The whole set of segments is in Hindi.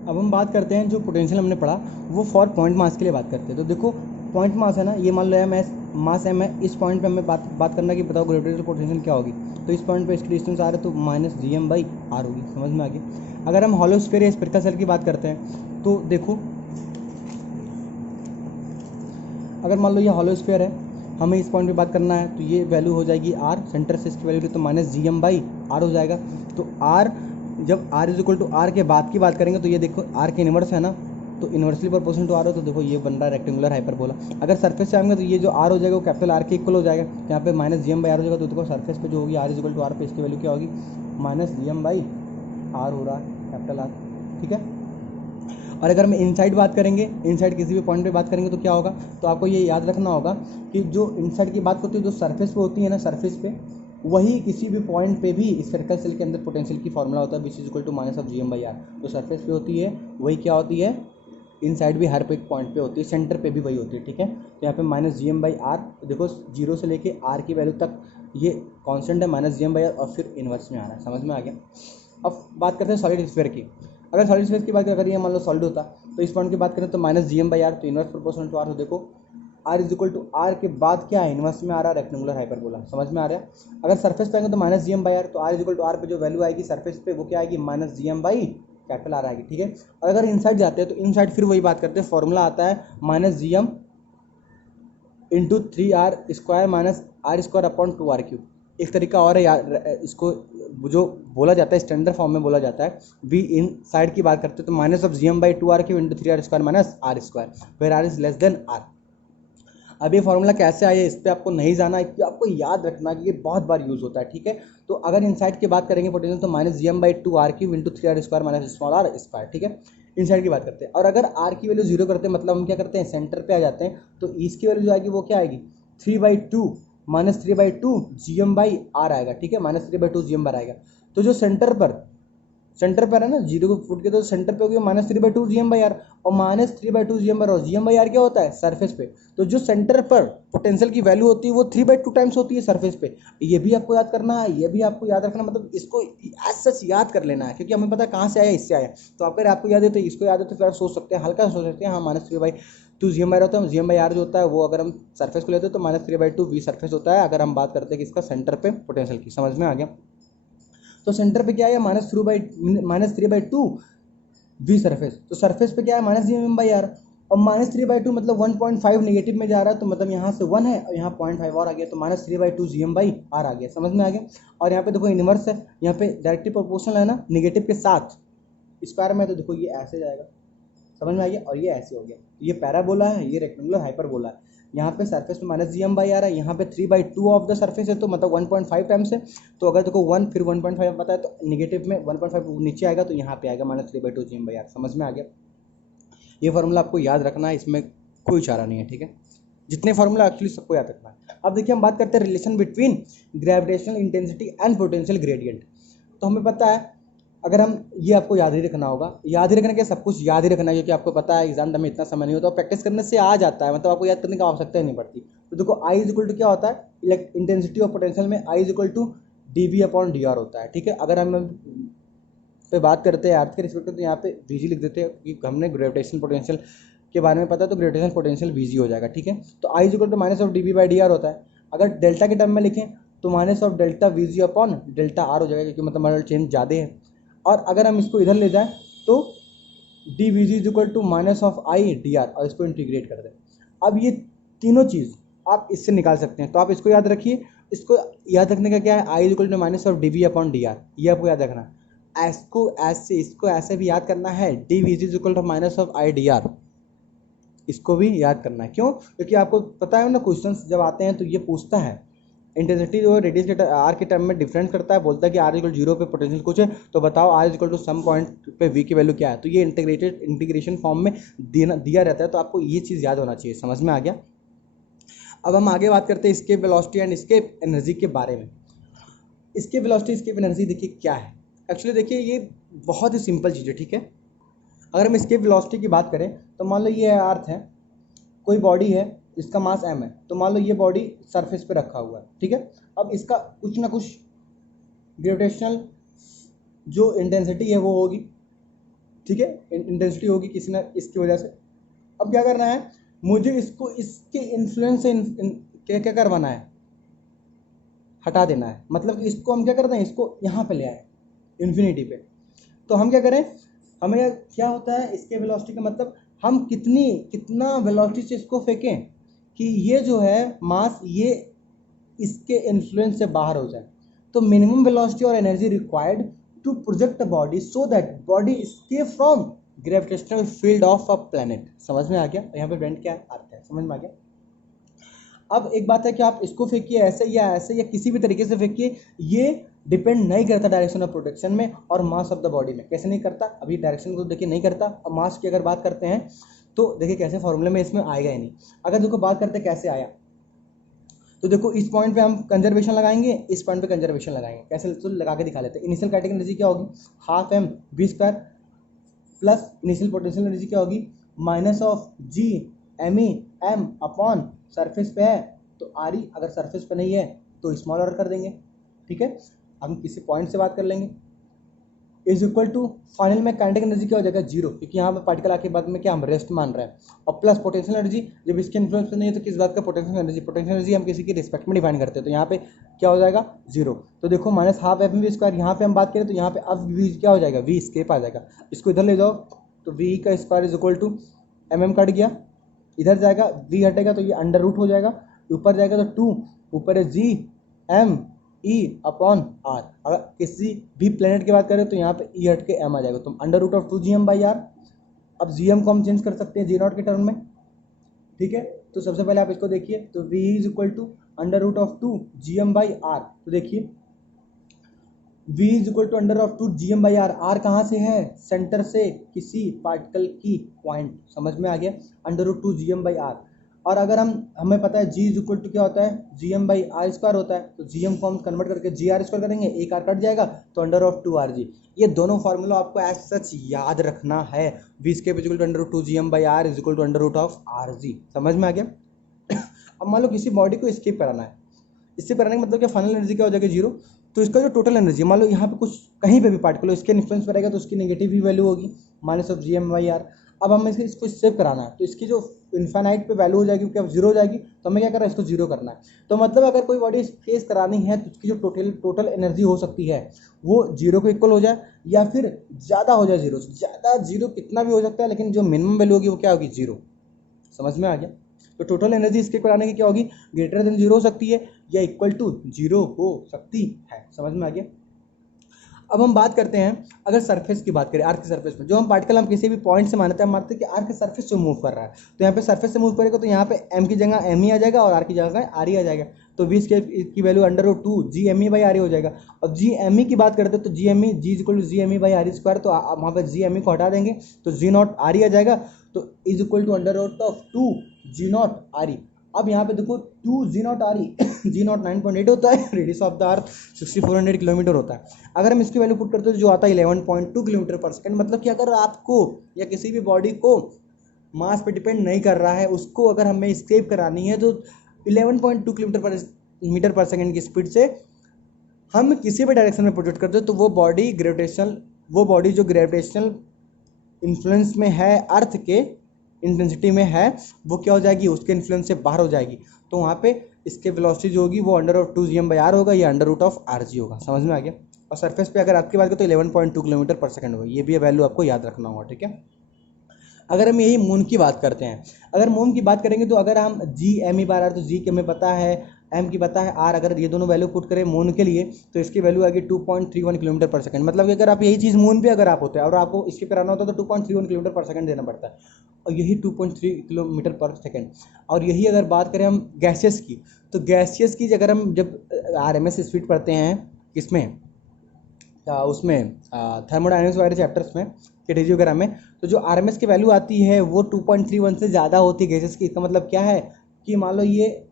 अब हम बात करते हैं जो पोटेंशियल हमने पढ़ा वो फॉर पॉइंट मास के लिए बात करते हैं। तो देखो पॉइंट मास है ना, ये मान लो एम एस मास एम है, इस पॉइंट पे हमें बात करना कि बताओ ग्रेविटेशनल पोटेंशियल क्या होगी। तो इस पॉइंट पे इसकी डिस्टेंस आर है तो minus G M by R होगी। समझ में आ गया। अगर हम हॉलो स्फीयर या स्फीयरिकल सेल की बात करते हैं तो देखो, अगर मान लो ये हॉलो स्फीयर है, हमें इस पॉइंट पे बात करना है तो ये वैल्यू हो जाएगी आर, सेंटर से इसकी वैल्यू तो minus G M by R हो जाएगा। तो आर, जब R is equal to R के बाद की बात करेंगे तो ये देखो आर के इनवर्स है ना, तो इनवर्सली प्रोपोर्शनल टू आर हो, तो देखो ये बन रहा है रेक्टेंगुलर हाइपरबोला। अगर सरफेस से आएंगे तो ये जो आर हो जाएगा वो कैपिटल आर के इक्वल हो जाएगा, यहाँ पे minus G M by R हो जाएगा। तो देखो सरफेस पे जो होगी R is equal to R पे इसकी वैल्यू क्या होगी, minus G M by R हो रहा है, कैपिटल आर। ठीक है। और अगर हम इनसाइड बात करेंगे, इनसाइड किसी भी पॉइंट पे बात करेंगे तो क्या होगा, तो आपको ये याद रखना होगा कि जो इनसाइड की बात होती है जो सरफेस पे होती है ना, सरफेस पे वही किसी भी पॉइंट पे भी स्फेरिकल सेल के अंदर पोटेंशियल की फॉर्मूला होता है which is equal to minus of G M by R. जो सरफेस पे होती है वही क्या होती है, इनसाइड भी हर एक पॉइंट पे होती है, सेंटर पे भी वही होती है। ठीक है। तो यहाँ पे minus G M by R, देखो जीरो से लेके आर की वैल्यू तक ये कांस्टेंट है minus G M by R, और फिर इनवर्स में आ रहा है। समझ में आ गया। अब बात करते हैं सॉलिड स्फीयर की। अगर सॉलिड स्फीयर की बात करें, मान लो सॉलिड होता तो इस पॉइंट की बात करें तो minus G M by R, तो इनवर्स प्रोपोर्शनल टू आर। तो देखो R is equal to R के बाद क्या है, इनवर्स में आ रहा है रेक्टेंगुलर हाइपरबोला। समझ में आ रहा है। अगर सरफेस पे आएंगे तो minus G M by R, तो R is equal to R पे जो वैल्यू आएगी सरफेस पे वो क्या आएगी, minus G M by capital R आएगी। ठीक है। और अगर इनसाइड जाते हैं तो इनसाइड फिर वही बात करते हैं, फॉर्मूला आता है minus G M into three R square minus R square upon two R cube. एक तरीका और है यार, इसको जो बोला जाता है स्टैंडर्ड फॉर्म में बोला जाता है, वी इन साइड की बात करते हैं तो minus of G M by two R cube into three R square minus R square, where R is less than R. अब ये फॉर्मूला कैसे आया इस पर आपको नहीं जाना है, कि आपको याद रखना कि ये बहुत बार यूज होता है। ठीक है। तो अगर इनसाइड की बात करेंगे पोटेंशियल तो minus G M by two R cube into three R square minus small R square. ठीक है। इनसाइड की बात करते हैं, और अगर आर की वैल्यू जीरो करते हैं मतलब हम क्या करते हैं, सेंटर पे आ जाते हैं, तो इसकी वैल्यू जो आएगी वो क्या आएगी, three by two minus three by two G M by R आएगा। ठीक है। Minus three by two G M by R आएगा। तो जो सेंटर पर है ना, जीरो को फुट के तो सेंटर पे हो गया minus three by two G M by R, और minus three by two G M by, और जी एम बाई आर क्या होता है, सरफेस पे। तो जो सेंटर पर पोटेंशियल की वैल्यू होती है वो थ्री बाई टू टाइम्स होती है सरफेस पे। ये भी आपको याद करना है, ये भी आपको याद रखना, मतलब इसको एज सच याद कर लेना है, क्योंकि हमें पता है कहाँ से आया, इससे आया। तो अगर आपको याद है तो इसको याद है तो फिर आप सोच सकते हैं, हल्का सोच सकते हैं, हाँ minus three by two G M by होता है। जी एम बाई आर जो होता है वो अगर हम सरफेस को लेते हैं तो minus three by two V surface होता है, अगर हम बात करते हैं कि इसका सेंटर पे पोटेंशियल की। समझ में आ गया। तो सेंटर पे क्या है, minus three by two V surface, तो सरफेस पे क्या है minus G M by R, और माइनस थ्री बाई टू मतलब 1.5 नेगेटिव में जा रहा है, तो मतलब यहाँ से 1 है और यहाँ 0.5 और आ गया, तो minus three by two G M by R आ गया। समझ में आ गया। और यहाँ पे देखो इनवर्स है, यहाँ पे डायरेक्टली प्रोपोर्शनल है ना, नेगेटिव के साथ स्क्वायर में, तो देखो ये ऐसे जाएगा। समझ में आ गया। और ये ऐसे हो गया, ये पैराबोला है, ये रेक्टेंगुलर हाइपरबोला है। यहाँ पे सरफेस में माइनस जी एम बाई आ रहा है, यहाँ पे three by two of the surface है, तो मतलब 1.5 टाइम्स है। तो अगर देखो 1 फिर 1.5 पता है, तो नेगेटिव में 1.5 नीचे आएगा, तो यहाँ पे आएगा minus three by two G M by R. समझ में आ गया। ये फार्मूला आपको याद रखना है, इसमें कोई चारा नहीं है। ठीक है। जितने फार्मूला एक्चुअली सबको याद रखना है। अब देखिए हम बात करते हैं relation between gravitational intensity and potential gradient. तो हमें पता है, अगर हम ये आपको याद ही रखना होगा, याद ही रखने के सब कुछ याद ही रखना है, क्योंकि आपको पता है एग्जाम में इतना समय नहीं होता, तो प्रैक्टिस करने से आ जाता है, मतलब आपको याद करने की आवश्यकता ही नहीं पड़ती। तो देखो आई इज इक्वल टू क्या होता है, इंटेंसिटी ऑफ पोटेंशियल में I is equal to D V upon D R होता है। ठीक है। अगर हम पे बात करते हैं अर्थ के रिस्पेक्ट में तो यहाँ पे वीजी लिख देते हैं, क्योंकि हमने ग्रेविटेशनल पोटेंशियल के बारे में पता है, तो ग्रेविटेशनल पोटेंशियल वीजी हो जाएगा। ठीक है। तो I is equal to minus of D V by D R होता है। अगर डेल्टा के टर्म में लिखें तो minus of delta VG upon delta R हो जाएगा, क्योंकि मतलब हमारा चेंज ज़्यादा है। और अगर हम इसको इधर ले जाएं तो D V G is equal to minus of I D R, और इसको इंटीग्रेट कर दें। अब ये तीनों चीज़ आप इससे निकाल सकते हैं, तो आप इसको याद रखिए। इसको याद रखने का क्या है, I is equal to minus of D V upon D R, ये आपको याद रखना है। इसको ऐसे भी याद करना है, D V G is equal to minus of I D R, इसको भी याद करना है। क्यों, क्योंकि आपको पता है ना, क्वेश्चन जब आते हैं तो ये पूछता है इंटेंसिटी जो रेडियस के आर के टर्म में डिफरेंस करता है, बोलता है कि आर इक्वल जीरो पे पोटेंशियल कुछ है, तो बताओ R equal to some point पे वी की वैल्यू क्या है। तो ये इंटीग्रेशन फॉर्म में दिया रहता है, तो आपको ये चीज़ याद होना चाहिए। समझ में आ गया। अब हम आगे बात करते हैं escape velocity and escape energy के बारे में। एस्केप वेलोसिटी एस्केप एनर्जी देखिए क्या है। एक्चुअली देखिए ये बहुत ही सिंपल चीज़ है। ठीक है। अगर हम एस्केप वेलोसिटी की बात करें तो मान लो ये अर्थ है, कोई बॉडी है इसका मास m है, तो मान लो ये बॉडी सरफेस पे रखा हुआ है। ठीक है। अब इसका कुछ ना कुछ ग्रेविटेशनल जो इंटेंसिटी है वो होगी, ठीक है, इंटेंसिटी होगी किसी ना इसकी वजह से। अब क्या करना है, मुझे इसको इसके इन्फ्लुएंस से क्या क्या करवाना है, हटा देना है। मतलब कि इसको हम क्या करते हैं, इसको यहाँ पे ले आए इन्फिनिटी पे। तो हम क्या करें, हमें क्या होता है इसके वेलोसिटी का मतलब, हम कितना वेलोसिटी से इसको फेंकें कि ये जो है मास ये इसके इन्फ्लुएंस से बाहर हो जाए। तो मिनिमम वेलोसिटी और energy required to project a body so that body escape from gravitational field of a planet. समझ में आ गया? यहाँ पे प्लैनेट क्या आता है, समझ में आ गया? अब एक बात है कि आप इसको फेंकिए ऐसे या किसी भी तरीके से फेंकिए, ये डिपेंड नहीं करता डायरेक्शन ऑफ प्रोटेक्शन में और मास ऑफ द बॉडी में। कैसे नहीं करता, अभी डायरेक्शन को देखिए नहीं करता। और मास की अगर बात करते हैं तो देखिए कैसे फॉर्मूले में इसमें आएगा ही नहीं। अगर देखो बात करते हैं कैसे आया, तो देखो इस पॉइंट पे हम कंजर्वेशन लगाएंगे, इस पॉइंट पे कंजर्वेशन लगाएंगे। कैसे, तो लगा के दिखा लेते हैं। इनिशियल काइनेटिक एनर्जी क्या होगी, half M V square plus initial potential energy क्या होगी, minus of G M E M upon surface पे है तो आर ई, अगर सरफेस पे नहीं है तो स्मॉल आर कर देंगे। ठीक है, हम किसी पॉइंट से बात कर लेंगे। इज इक्वल टू फाइनल में काइनेटिक एनर्जी क्या हो जाएगा, जीरो, क्योंकि यहाँ पे पार्टिकल आके बाद में क्या हम रेस्ट मान रहे हैं। और प्लस पोटेंशियल एनर्जी, जब इसके इन्फ्लुएंस पे नहीं है तो किस बात का, पोटेंशियल एनर्जी हम किसी की रिस्पेक्ट में डिफाइन करते हैं, तो यहाँ पे क्या हो जाएगा, जीरो। तो देखो minus half F V square, यहाँ पे हम बात करें तो यहाँ पे अब वी क्या हो जाएगा, वी स्केप आ जाएगा। इसको इधर ले जाओ तो वी का square is equal to M cut गया, इधर जाएगा वी हटेगा तो ये अंडर रूट हो जाएगा, ऊपर जाएगा तो टू, ऊपर है G M E upon R. अगर किसी भी प्लेनेट की बात करें तो यहाँ पे ई हट के एम आ जाएगा, तो under root of two G M by R. अब जी एम को हम चेंज कर सकते हैं जी नॉट के टर्म में। ठीक है, तो सबसे पहले आप इसको देखिए, तो V is equal to under root of two G M by R. तो देखिए v is equal to under of two G M by R. R कहाँ से है, सेंटर से किसी पार्टिकल की पॉइंट। समझ में आ गया, under root two G M by R. और अगर हमें पता है g इज इक्वल टू क्या होता है, G M by R square होता है, तो जी एम को हम कन्वर्ट करके जी आर स्क्वायर करेंगे, एक आर कट जाएगा तो under of two R G. ये दोनों फार्मूला आपको एज सच याद रखना है। V escape is equal to under root two G M by R is equal to under root of R G. समझ में आ गया? अब मान लो किसी बॉडी को स्केप कराना है, इससे कराने का मतलब क्या, फाइनल एनर्जी क्या हो जाएगी, जीरो। तो इसका जो टोटल एनर्जी, मान लो यहाँ पे कुछ कहीं पे भी पार्टिकल इसके इन्फ्लुएंस पर रहेगा तो उसकी नेगेटिव ही वैल्यू होगी, minus of G M by R. अब हमें इसको सेव कराना है तो इसकी जो इन्फाइनाइट पे वैल्यू हो जाएगी क्या, जीरो हो जाएगी। तो हमें क्या करना है, इसको जीरो करना है। तो मतलब अगर कोई बॉडी स्पेस करानी है तो उसकी जो टोटल एनर्जी हो सकती है वो जीरो को इक्वल हो जाए या फिर ज़्यादा हो जाए जीरो से। ज़्यादा जीरो कितना भी हो सकता है, लेकिन जो मिनिमम वैल्यू होगी वो क्या होगी, जीरो। समझ में आ गया? तो टोटल एनर्जी इसके कराने की क्या होगी, ग्रेटर देन जीरो हो सकती है या इक्वल टू जीरो हो सकती है। समझ में आ गया? अब हम बात करते हैं, अगर सरफेस की बात करें, आर्क के सरफेस में जो हम पार्टिकल हम किसी भी पॉइंट से मानते हैं, मानते हैं कि आर्क के सरफेस से मूव कर रहा है, तो यहाँ पे सरफेस से मूव करेगा तो यहाँ पे एम की जगह एम ही आ जाएगा और आर की जगह आर ही आ जाएगा। तो वी की value under root two G M E by R ही हो जाएगा। और जी एम ई की बात करते हैं तो G M E G is equal to G M E by R square, तो वहाँ पर जी एम ई को हटा देंगे तो जी नॉट आर ही आ जाएगा। तो is equal to under root of two G not R E. अब यहाँ पे देखो two G not R E, G naught 9.8 होता है, radius of the earth 6400 kilometre होता है। अगर हम इसकी वैल्यू पुट करते हैं तो जो आता है 11.2 किलोमीटर पर सेकंड। मतलब कि अगर आपको या किसी भी बॉडी को मास पे डिपेंड नहीं कर रहा है, उसको अगर हमें एस्केप करानी है तो 11.2 किलोमीटर पर मीटर पर सेकंड की स्पीड से हम किसी भी डायरेक्शन में प्रोजेक्ट करते हैं तो वो बॉडी जो ग्रेविटेशनल इन्फ्लुएंस में है, अर्थ के इंटेंसिटी में है, वो क्या हो जाएगी, उसके इन्फ्लुएंस से बाहर हो जाएगी। तो वहाँ पे इसके वेलोसिटी जो होगी वो under of two G M by R होगा या under root of R G होगा। समझ में आ गया? और सरफेस पे अगर आपकी बात करें तो 11.2 किलोमीटर पर सेकंड होगा। ये भी वैल्यू आपको याद रखना होगा। ठीक है, अगर हम यही मून की बात करते हैं, अगर मून की बात करेंगे तो अगर हम जी एम ई बार आर, तो जी की हमें पता है, एम की पता है, आर, अगर ये दोनों वैल्यू पुट करें मून के लिए तो इसकी वैल्यू आएगी 2.31 किलोमीटर पर सेकंड। मतलब कि अगर आप यही चीज़ मून पे अगर आप होते हैं और आपको इसके पे आना होता है तो 2.31 किलोमीटर पर सेकंड देना पड़ता है, और यही 2.3 किलोमीटर पर सेकंड। और यही अगर बात करें हम गैसियस की, तो गैसियस की अगर हम जब RMS स्पीड पढ़ते हैं किसमें, उसमें थर्मोडायनेमिक्स वगैरह चैप्टर्स में, केटीजी वगैरह में, तो जो RMS की वैल्यू आती है वो 2.31 से ज़्यादा होती है गैसेस की। इसका मतलब क्या है कि मान लो ये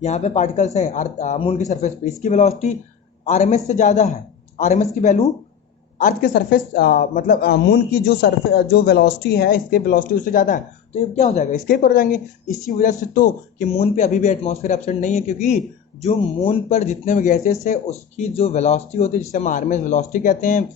यहाँ पे पार्टिकल्स है मून की सरफेस पे, इसकी वेलोसिटी RMS से ज़्यादा है। RMS की वैल्यू अर्थ के सरफेस मतलब मून की जो वेलोसिटी है, इसके वेलोसिटी उससे ज़्यादा है, तो ये क्या हो जाएगा, एस्केप कर जाएंगे। इसी वजह से तो कि मून पे अभी भी एटमॉस्फेयर एब्सेंट नहीं है, क्योंकि जो मून पर जितने भी गैसेस है उसकी जो वेलोसिटी होती है, जिसे हम RMS वेलोसिटी कहते हैं,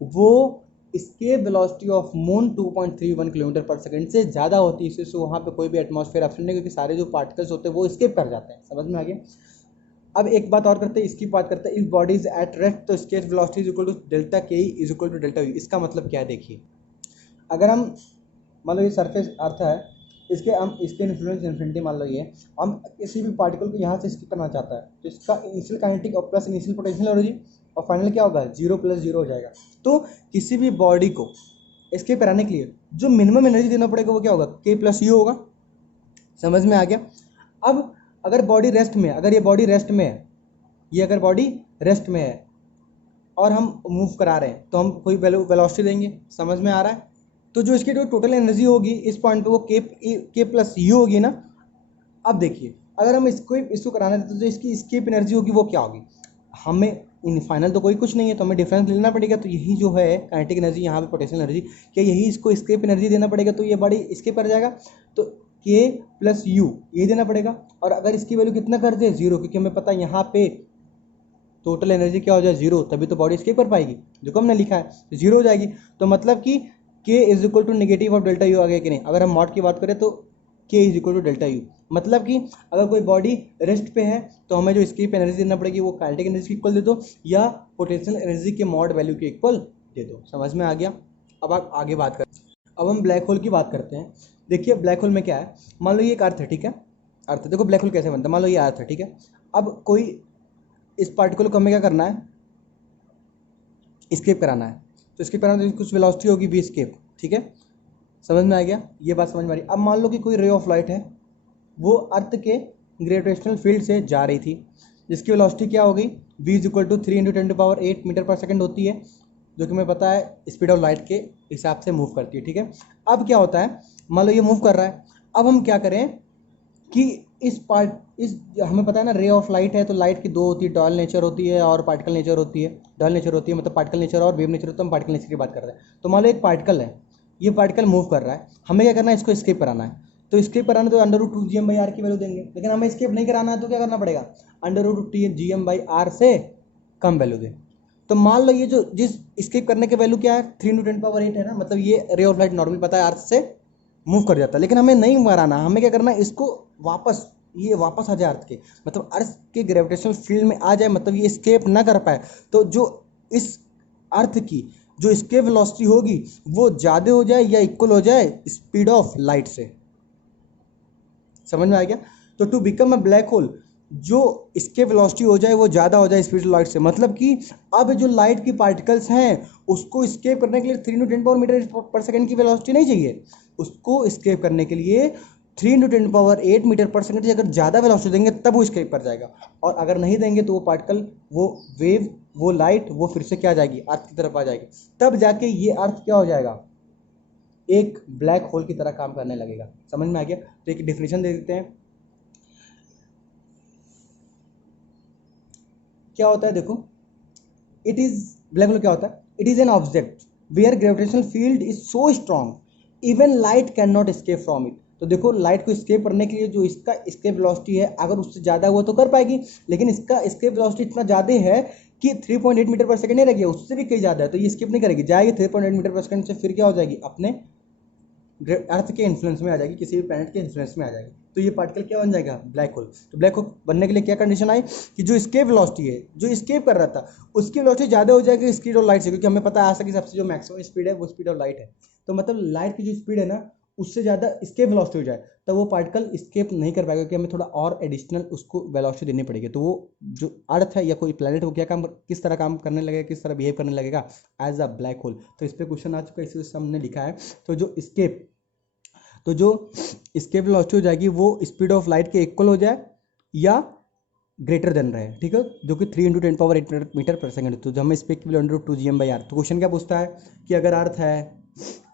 वो escape velocity of moon 2.31 kilometre पर सेकंड से ज़्यादा होती है, इससे वहाँ पे कोई भी एटमॉस्फेयर ऑप्शन नहीं, क्योंकि सारे जो पार्टिकल्स होते हैं वो escape कर जाते हैं। समझ में आ गया। अब एक बात और करते हैं, इसकी बात करते हैं, if body is at rest तो escape velocity is equal to delta K is equal to delta U. इसका मतलब क्या है देखिए, अगर हम मान लो ये सरफेस अर्थ है, इसके इन्फ्लुएंस इन्फिनिटी मान लो ये, हम किसी भी पार्टिकल को यहाँ से स्किप करना चाहता है तो इसका इनिशियल काइनेटिक और प्लस इनिशियल पोटेंशियल एनर्जी और फाइनल क्या होगा 0 + 0 हो जाएगा। तो किसी भी बॉडी को स्किप कराने के लिए जो मिनिमम एनर्जी देना पड़ेगा वो क्या होगा k + u होगा। समझ में आ गया। अब अगर बॉडी रेस्ट में है, अगर ये बॉडी रेस्ट में है, ये अगर बॉडी रेस्ट में है और हम मूव करा रहे हैं तो हम कोई वेलोसिटी देंगे। समझ में आ रहा है। तो जो इसकी जो टोटल एनर्जी होगी इस पॉइंट पे वो k + u होगी ना। अब देखिए अगर हम इसको कराना है तो जो इसकी स्केप एनर्जी होगी वो क्या होगी, हमें इन फाइनल तो कोई कुछ नहीं है तो हमें डिफरेंस लेना पड़ेगा। तो यही जो है काइनेटिक एनर्जी, यहाँ पे पोटेंशियल एनर्जी, क्या यही इसको स्केप एनर्जी देना पड़ेगा तो ये बॉडी स्केप कर जाएगा। तो k + u ये देना पड़ेगा। और अगर इसकी वैल्यू कितना कर दे 0, क्योंकि हमें पता है यहाँ पे टोटल एनर्जी क्या हो जाए 0, तभी तो बॉडी स्केप कर पाएगी, जो हमने लिखा है तो 0 हो जाएगी। तो मतलब कि k is equal to negative of delta U आ गया कि नहीं। अगर हम मॉड की बात करें तो k is equal to delta U, मतलब कि अगर कोई बॉडी रेस्ट पे है तो हमें जो स्केप एनर्जी देना पड़ेगी वो काइनेटिक एनर्जी के इक्वल दे दो या पोटेंशियल एनर्जी के मॉड वैल्यू के इक्वल दे दो। समझ में आ गया। अब आप आगे बात करें, अब हम ब्लैक होल की बात करते हैं। देखिए ब्लैक होल में क्या है, मान लो ये एक अर्थ है, ठीक है, अर्थ। देखो ब्लैक होल कैसे बनता है, मान लो ये अर्थ है, ठीक है। अब कोई इस पार्टिकल को हमें क्या करना है, स्केप कराना है। तो स्केप कराना तो कुछ वेलोसिटी होगी v स्केप, ठीक है। समझ में आ गया, ये बात समझ में आ रही। अब मान लो कि कोई रे ऑफ लाइट है, वो अर्थ के ग्रेविटेशनल फील्ड से जा रही थी, जिसकी वेलोसिटी क्या होगी v is equal to 3 × 10⁸ metre पर सेकंड होती है, जो कि हमें पता है स्पीड ऑफ लाइट के हिसाब से मूव करती है, ठीक है। अब क्या होता है, मान लो ये मूव कर रहा है, अब हम क्या करें कि इस हमें पता है ना रे ऑफ लाइट है तो लाइट की दो होती है, डॉयल नेचर होती है और पार्टिकल नेचर होती है। डॉयल नेचर होती है मतलब पार्टिकल नेचर और वेव नेचर होता है, तो हम पार्टिकल नेचर की बात कर रहे हैं। तो मान लो एक पार्टिकल है, ये पार्टिकल मूव कर रहा है, हमें क्या करना है, इसको स्केप कराना है। तो स्केप कराना तो √2gm/r की वैल्यू देंगे, लेकिन हमें स्केप नहीं कराना है तो क्या करना पड़ेगा, √2gm/r से कम वैल्यू दें। तो मान लो ये जो जिस स्केप करने के वैल्यू क्या है 3 × 10⁸ है ना, मतलब ये रे ऑफ लाइट नॉर्मल पता है अर्थ से मूव कर जाता है, लेकिन हमें नहीं मराना, हमें क्या करना है, इसको वापस आ जाए अर्थ के, मतलब अर्थ के ग्रेविटेशनल फील्ड में आ जाए, मतलब ये स्केप ना कर पाए। तो जो इस अर्थ की जो स्केप वेलोसिटी होगी वो ज़्यादा हो जाए या इक्वल हो जाए स्पीड ऑफ लाइट से। समझ में आ गया। तो to become a black hole जो स्केप वेलोसिटी हो जाए वो ज़्यादा हो जाए स्पीड ऑफ लाइट से, मतलब कि अब जो लाइट की पार्टिकल्स हैं उसको स्केप करने के लिए 3 × 10⁻⁸ मीटर पर सेकंड की वेलोसिटी नहीं चाहिए, उसको स्केप करने के लिए 3 × 10⁸ मीटर पर सेकंड से अगर ज़्यादा वेलोसिटी देंगे तब वो स्केप कर जाएगा, और अगर नहीं देंगे तो वो पार्टिकल, वो वेव, वो लाइट, वो फिर से क्या आ जाएगी, अर्थ की तरफ आ जाएगी, तब जाके ये अर्थ क्या हो जाएगा, एक ब्लैक होल की तरह काम करने लगेगा। समझ में आ गया। तो एक डिफिनेशन दे देते हैं, क्या होता है देखो, इट इज ब्लैक होल क्या होता है, it is an object where gravitational field is so strong even light can not escape from it. तो देखो लाइट को स्केप करने के लिए जो इसका स्केप वेलोसिटी है अगर उससे ज़्यादा हुआ तो कर पाएगी, लेकिन इसका स्केप वेलोसिटी इतना ज़्यादा है कि 3.8 मीटर पर सेकंड नहीं रहेगी, उससे भी कहीं ज़्यादा है, तो ये स्किप नहीं करेगी, जाएगी 3.8 मीटर पर सेकंड से, फिर क्या हो जाएगी, अपने अर्थ के इन्फ्लुएंस में आ जाएगी, किसी भी प्लैनेट के इन्फ्लुएंस में आ जाएगी। तो ये पार्टिकल क्या बन जाएगा, ब्लैक होल। तो ब्लैक होल बनने के लिए क्या कंडीशन आई कि जो स्केप वेलोसिटी है, जो स्केप कर रहा था उसकी वेलोसिटी ज़्यादा हो जाएगी स्पीड ऑफ लाइट से, क्योंकि हमें पता है आज तक सबसे जो मैक्सिमम स्पीड है वो स्पीड ऑफ लाइट है। तो मतलब लाइट की जो स्पीड है ना उससे ज़्यादा स्केप वेलोसिटी हो जाए तब वो पार्टिकल स्केप नहीं कर पाएगा, क्योंकि हमें थोड़ा और एडिशनल उसको वेलोसिटी देनी पड़ेगी। तो वो जो अर्थ है या कोई प्लैनेट वो क्या काम, किस तरह काम करने लगेगा, किस तरह बिहेव करने लगेगा एज अ ब्लैक होल। तो इस पर क्वेश्चन आ चुका है, इसी हमने लिखा है। तो जो स्केप वेलोसिटी हो जाएगी वो स्पीड ऑफ लाइट के इक्वल हो जाए या ग्रेटर देन रहे, ठीक है, जो कि 3 × 10⁸ मीटर पर सेकंड। तो हमें इस पे √2gm/r। तो क्वेश्चन क्या पूछता है कि अगर अर्थ है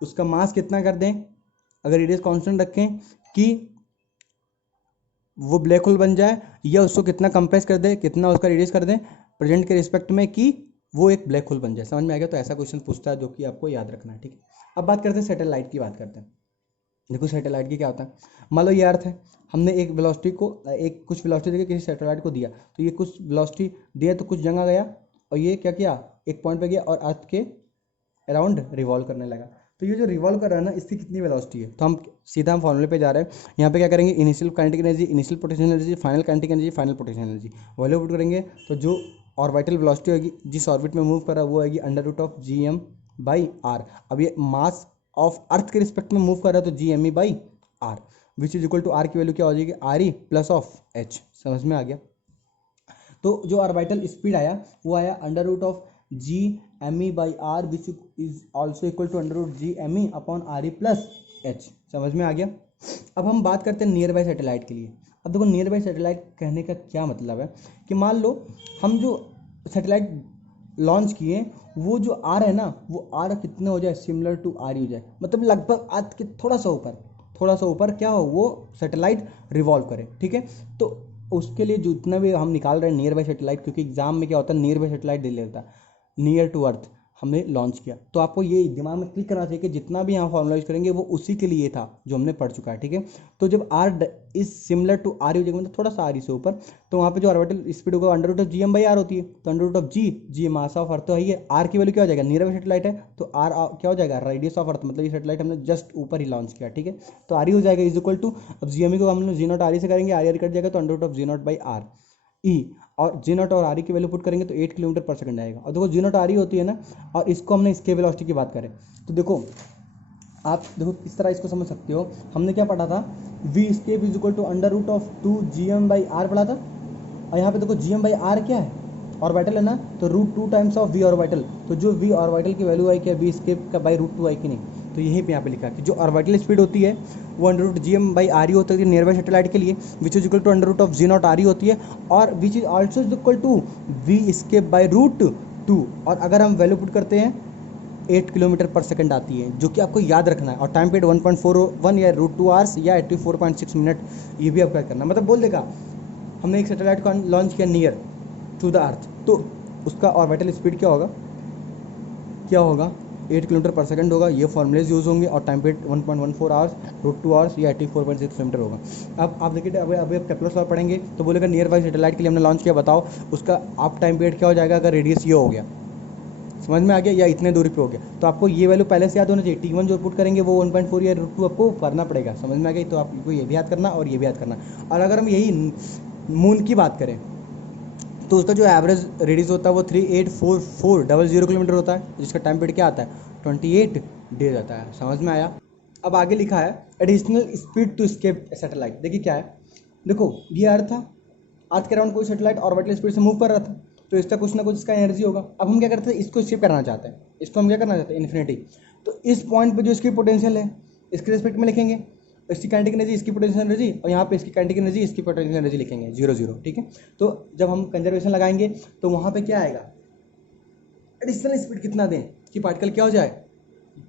उसका मास कितना कर दें, अगर रेडियस कांस्टेंट रखें कि वो ब्लैक होल बन जाए, या उसको कितना कंप्रेस कर दे, कितना उसका रेडियस कर दें प्रेजेंट के रिस्पेक्ट में कि वो एक ब्लैक होल बन जाए। समझ में आ गया। तो ऐसा क्वेश्चन पूछता है जो कि आपको याद रखना है, ठीक है। अब बात करते हैं सैटेलाइट की, बात करते हैं। देखो सैटेलाइट की क्या होता है, मान लो ये अर्थ है, हमने एक वेलोसिटी को कुछ वेलोसिटी देकर किसी सैटेलाइट को दिया, तो ये कुछ वेलोसिटी दिया तो कुछ जगह गया और ये क्या किया, एक पॉइंट पे गया और अर्थ के अराउंड रिवॉल्व करने लगा। तो ये जो रिवॉल्व कर रहा है ना, इसकी कितनी वेलोसिटी है, तो हम सीधा हम फॉर्मूले पे जा रहे हैं। यहाँ पे क्या करेंगे, initial kinetic energy, initial potential energy, final kinetic energy, final potential energy value put करेंगे। तो जो ऑर्बिटल वेलोसिटी होगी जिस ऑर्बिट में मूव कर रहा है वो आएगी under root of G M by R. अब ये मास ऑफ अर्थ के रिस्पेक्ट में मूव कर रहा है तो G M E by R, which is equal to R की वैल्यू क्या हो जाएगी, R E plus of H. समझ में आ गया। तो जो ऑर्बिटल स्पीड आया वो आया under root of G M E by R which is also equal to under root G M E upon R E plus H. समझ में आ गया। अब हम बात करते हैं नियर बाई सैटेलाइट के लिए। अब देखो नियर बाई सैटेलाइट कहने का क्या मतलब है कि मान लो हम जो सैटेलाइट लॉन्च किए वो जो आर है ना, वो आर कितने हो जाए, सिमिलर टू आर ही हो जाए, मतलब लगभग आज के थोड़ा सा ऊपर क्या हो, वो सैटेलाइट रिवॉल्व करे। ठीक है, तो उसके लिए जितना भी हम निकाल रहे हैं नियर बाई सैटेलाइट, क्योंकि एग्जाम में क्या होता है नियर बाई सैटेलाइट दे लेता है, नियर टू अर्थ हमने लॉन्च किया। तो आपको ये दिमाग में क्लिक करना चाहिए कि जितना भी यहाँ फॉर्मुला यूज करेंगे वो उसी के लिए था जो हमने पढ़ चुका है। ठीक है, तो जब R is similar to R हो जाएगा, मतलब थोड़ा सा आर ही से ऊपर, तो वहाँ पे जो ऑर्बिटल स्पीड होगा under root of G M by R होती है। तो under root of G mass of earth तो है, ये आर की वैल्यू क्या हो जाएगा, नियर बाई सैटेलाइट है तो आर क्या हो जाएगा, रेडियस ऑफ अर्थ, मतलब ये सैटेलाइट हमने जस्ट ऊपर ही लॉन्च किया। ठीक है, तो आर ही हो जाएगा इज इक्वल टू, अब जी एम ई को हम लोग जी नॉट आर ही से करेंगे, आर कट जाएगा तो under root of G naught by R E, और जी नॉट और आर की वैल्यू पुट करेंगे तो 8 किलोमीटर पर सेकंड आएगा। और देखो जी नॉट आर होती है ना, और इसको हमने स्केप वेलोसिटी की बात करें तो देखो आप देखो किस तरह इसको समझ सकते हो। हमने क्या पढ़ा था, V escape is equal to under root of 2 G M by R पढ़ा था, और यहाँ पे देखो जी एम बाई आर क्या है, ऑर्बिटल है ना, तो root 2 times of V orbital. तो जो वी ऑर्बिटल की वैल्यू आई क्या, वी स्केप का बाई रूट 2 आई कि नहीं, तो यहीं पे यहाँ पे लिखा है कि जो ऑर्बिटल स्पीड होती है वो under root G M by R ही होती है नियर बाई सैटेलाइट के लिए, which is equal to under root of G not R ही होती है, और which is also equal to V escape by root 2। और अगर हम वैल्यू पुट करते हैं 8 किलोमीटर पर सेकंड आती है, जो कि आपको याद रखना है, और टाइम पीरियड 1.41 या रूट 2 आवर्स या 84.6 मिनट, ये भी आपका करना। मतलब बोल देगा हमने एक सैटेलाइट को लॉन्च किया नियर टू द अर्थ, तो उसका ऑर्बिटल स्पीड क्या होगा 8 किलोमीटर पर सेकंड होगा, ये फॉर्मूलेज यूज़ होंगे, और time period 1.14 hours, root 2 hours या 84.6 किलोमीटर होगा। अब आप देखिए अभी आप केपलर लॉ पढ़ेंगे तो बोलेगा नियर बाई सैटेलाइट के लिए हमने लॉन्च किया, बताओ उसका आप टाइम पीरियड क्या हो जाएगा अगर रेडियस ये हो गया। समझ में आ गया, या इतने दूरी पे हो गया। तो आपको ये वैल्यू पहले से याद होना चाहिए, T1 जो पुट करेंगे वो 1.4 या रूट 2 आपको करना पड़ेगा। समझ में आ गई, तो आपको ये भी याद करना और ये भी याद करना। और अगर हम यही मून की बात करें तो उसका जो एवरेज रेडियस होता है वो 38440 किलोमीटर होता है, जिसका टाइम पीरियड क्या आता है 28 डेज आता है। समझ में आया। अब आगे लिखा है additional speed to escape satellite. देखिए क्या है, देखो ये अर्थ था, अर्थ के अराउंड कोई सैटेलाइट ऑर्बिटल स्पीड से मूव कर रहा था, तो इसका कुछ ना कुछ इसका एनर्जी होगा। अब हम क्या करते हैं, इसको स्केप करना चाहते हैं, इसको हम क्या करना चाहते हैं इन्फिनिटी। तो इस पॉइंट पे जो इसकी पोटेंशियल है इसके रिस्पेक्ट में लिखेंगे, इसकी काइनेटिक एनर्जी, इसकी पोटेंशियल एनर्जी, और यहाँ पे इसकी काइनेटिक एनर्जी, इसकी पोटेंशियल एनर्जी लिखेंगे 0 0। ठीक है, तो जब हम कंजर्वेशन लगाएंगे तो वहाँ पे क्या आएगा, एडिशनल स्पीड कितना दें कि पार्टिकल क्या हो जाए,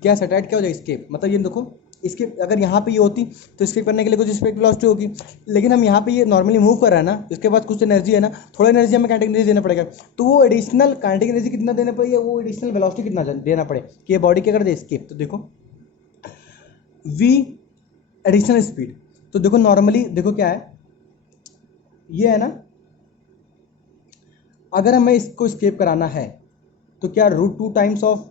क्या सैटेलाइट क्या हो जाए स्केप। मतलब ये देखो इसके अगर यहाँ पे ये होती तो स्केप करने के लिए कुछ स्पेक्ट वेलोसिटी होगी, लेकिन हम यहाँ पे ये नॉर्मली मूव कर रहा है ना, इसके पास कुछ एनर्जी है ना, थोड़ा एनर्जी हमें काइनेटिक एनर्जी देना पड़ेगा। तो वो एडिशनल काइनेटिक एनर्जी कितना देना पड़ेगा, वो एडिशनल वेलोसिटी कितना देना पड़े कि ये बॉडी क्या कर दे स्केप। तो देखो वी एडिशनल स्पीड, तो देखो नॉर्मली देखो क्या है, ये है ना, अगर हमें इसको स्केप कराना है तो क्या root 2 times of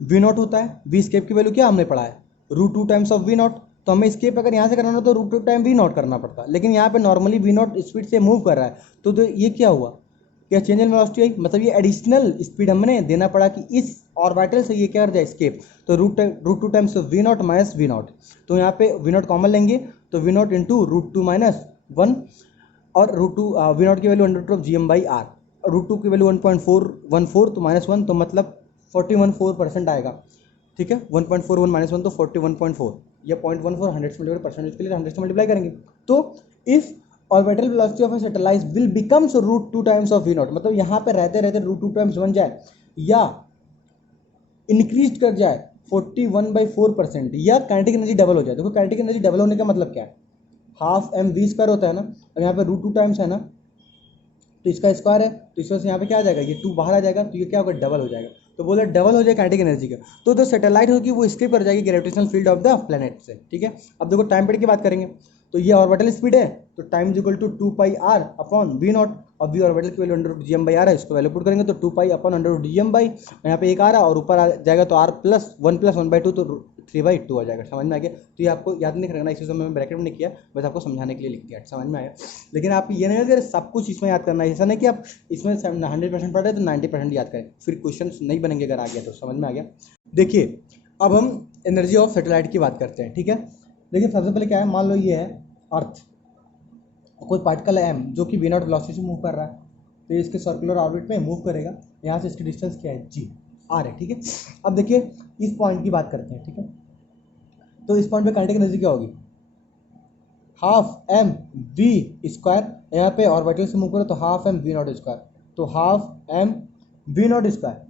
V naught होता है। वी स्केप की वैल्यू क्या हमने पढ़ा है, root 2 times of V naught. तो हमें स्केप अगर यहाँ से कराना हो तो रूट 2 टाइम वी नॉट करना पड़ता, लेकिन यहाँ पे नॉर्मली वी नॉट स्पीड से मूव कर रहा है, तो ये क्या हुआ, क्या चेंज इन वेलोसिटी आई, मतलब ये एडिशनल स्पीड हमने देना पड़ा कि इस ऑर्बिटल से ये क्या कर जाए स्केप। तो root 2 times of V naught minus V naught, तो यहाँ पे वी नॉट कॉमन लेंगे तो V naught into root 2 minus 1, और रूट 2 वी नॉट की value under root of G M by R, root 2 की वैल्यू 1.414 तो माइनस 1, तो मतलब 41.4% आएगा। ठीक है, 1.41 माइनस 1 तो 41.4, या 0.14 100 से मल्टीप्लाई परसेंटेज के लिए 100 से मल्टीप्लाई करेंगे। तो if orbital velocity of a satellite will becomes root 2 times of V naught, मतलब यहाँ पे रहते रहते रूट 2 टाइम्स बन जाए या इंक्रीज कर जाए 41/4%, या काइनेटिक एनर्जी डबल हो जाए। देखो काइनेटिक एनर्जी डबल होने का मतलब क्या है, हाफ एम वी स्क्वायर होता है ना, और यहाँ पे रूट 2 टाइम्स है ना, तो इसका स्क्वायर है, तो इस वजह से यहाँ पे क्या आ जाएगा, ये 2 बाहर आ जाएगा, तो ये क्या होगा डबल हो जाएगा। तो बोले डबल हो जाए काइनेटिक एनर्जी का, तो जो सैटेलाइट होगी वो स्केप कर जाएगी gravitational field of the planet से। ठीक है, अब देखो टाइम पीरियड की बात करेंगे तो ये ऑर्बिटल स्पीड है, तो time is equal to 2 pi R upon V naught. अब वी ऑर्बिटल की value under root G M by R है, इसको वैल्यू पुट करेंगे तो 2 pi upon under root G M by, यहाँ पे एक आ रहा है और ऊपर आ जाएगा तो आर प्लस 1 तो 3/2 आ जाएगा। समझ में आ गया? तो ये आपको याद नहीं रखना, इसी से मैंने ब्रैकेट में नहीं किया, बस आपको समझाने के लिए लिख दिया। समझ में आया? लेकिन आप ये नहीं कि सब कुछ इसमें याद करना है, ऐसा नहीं कि आप इसमें 100% पढ़ रहे तो 90% याद करें, फिर क्वेश्चन नहीं बनेंगे अगर आ गया तो। समझ में आ गया? देखिए अब हम एनर्जी ऑफ सैटेलाइट की बात करते हैं, ठीक है। देखिए सबसे पहले क्या है, मान लो ये है अर्थ, कोई पार्टिकल है एम जो कि वी नॉट वेलोसिटी से मूव कर रहा है, तो इसके सर्कुलर ऑर्बिट में मूव करेगा। यहाँ से इसकी डिस्टेंस क्या है, जी आर है, ठीक है। अब देखिए इस पॉइंट की बात करते हैं, ठीक है। तो इस पॉइंट पे काइनेटिक एनर्जी क्या होगी, हाफ एम वी स्क्वायर, यहाँ पे ऑर्बिटल से मूव करो तो half M V nought square, तो half M V nought square,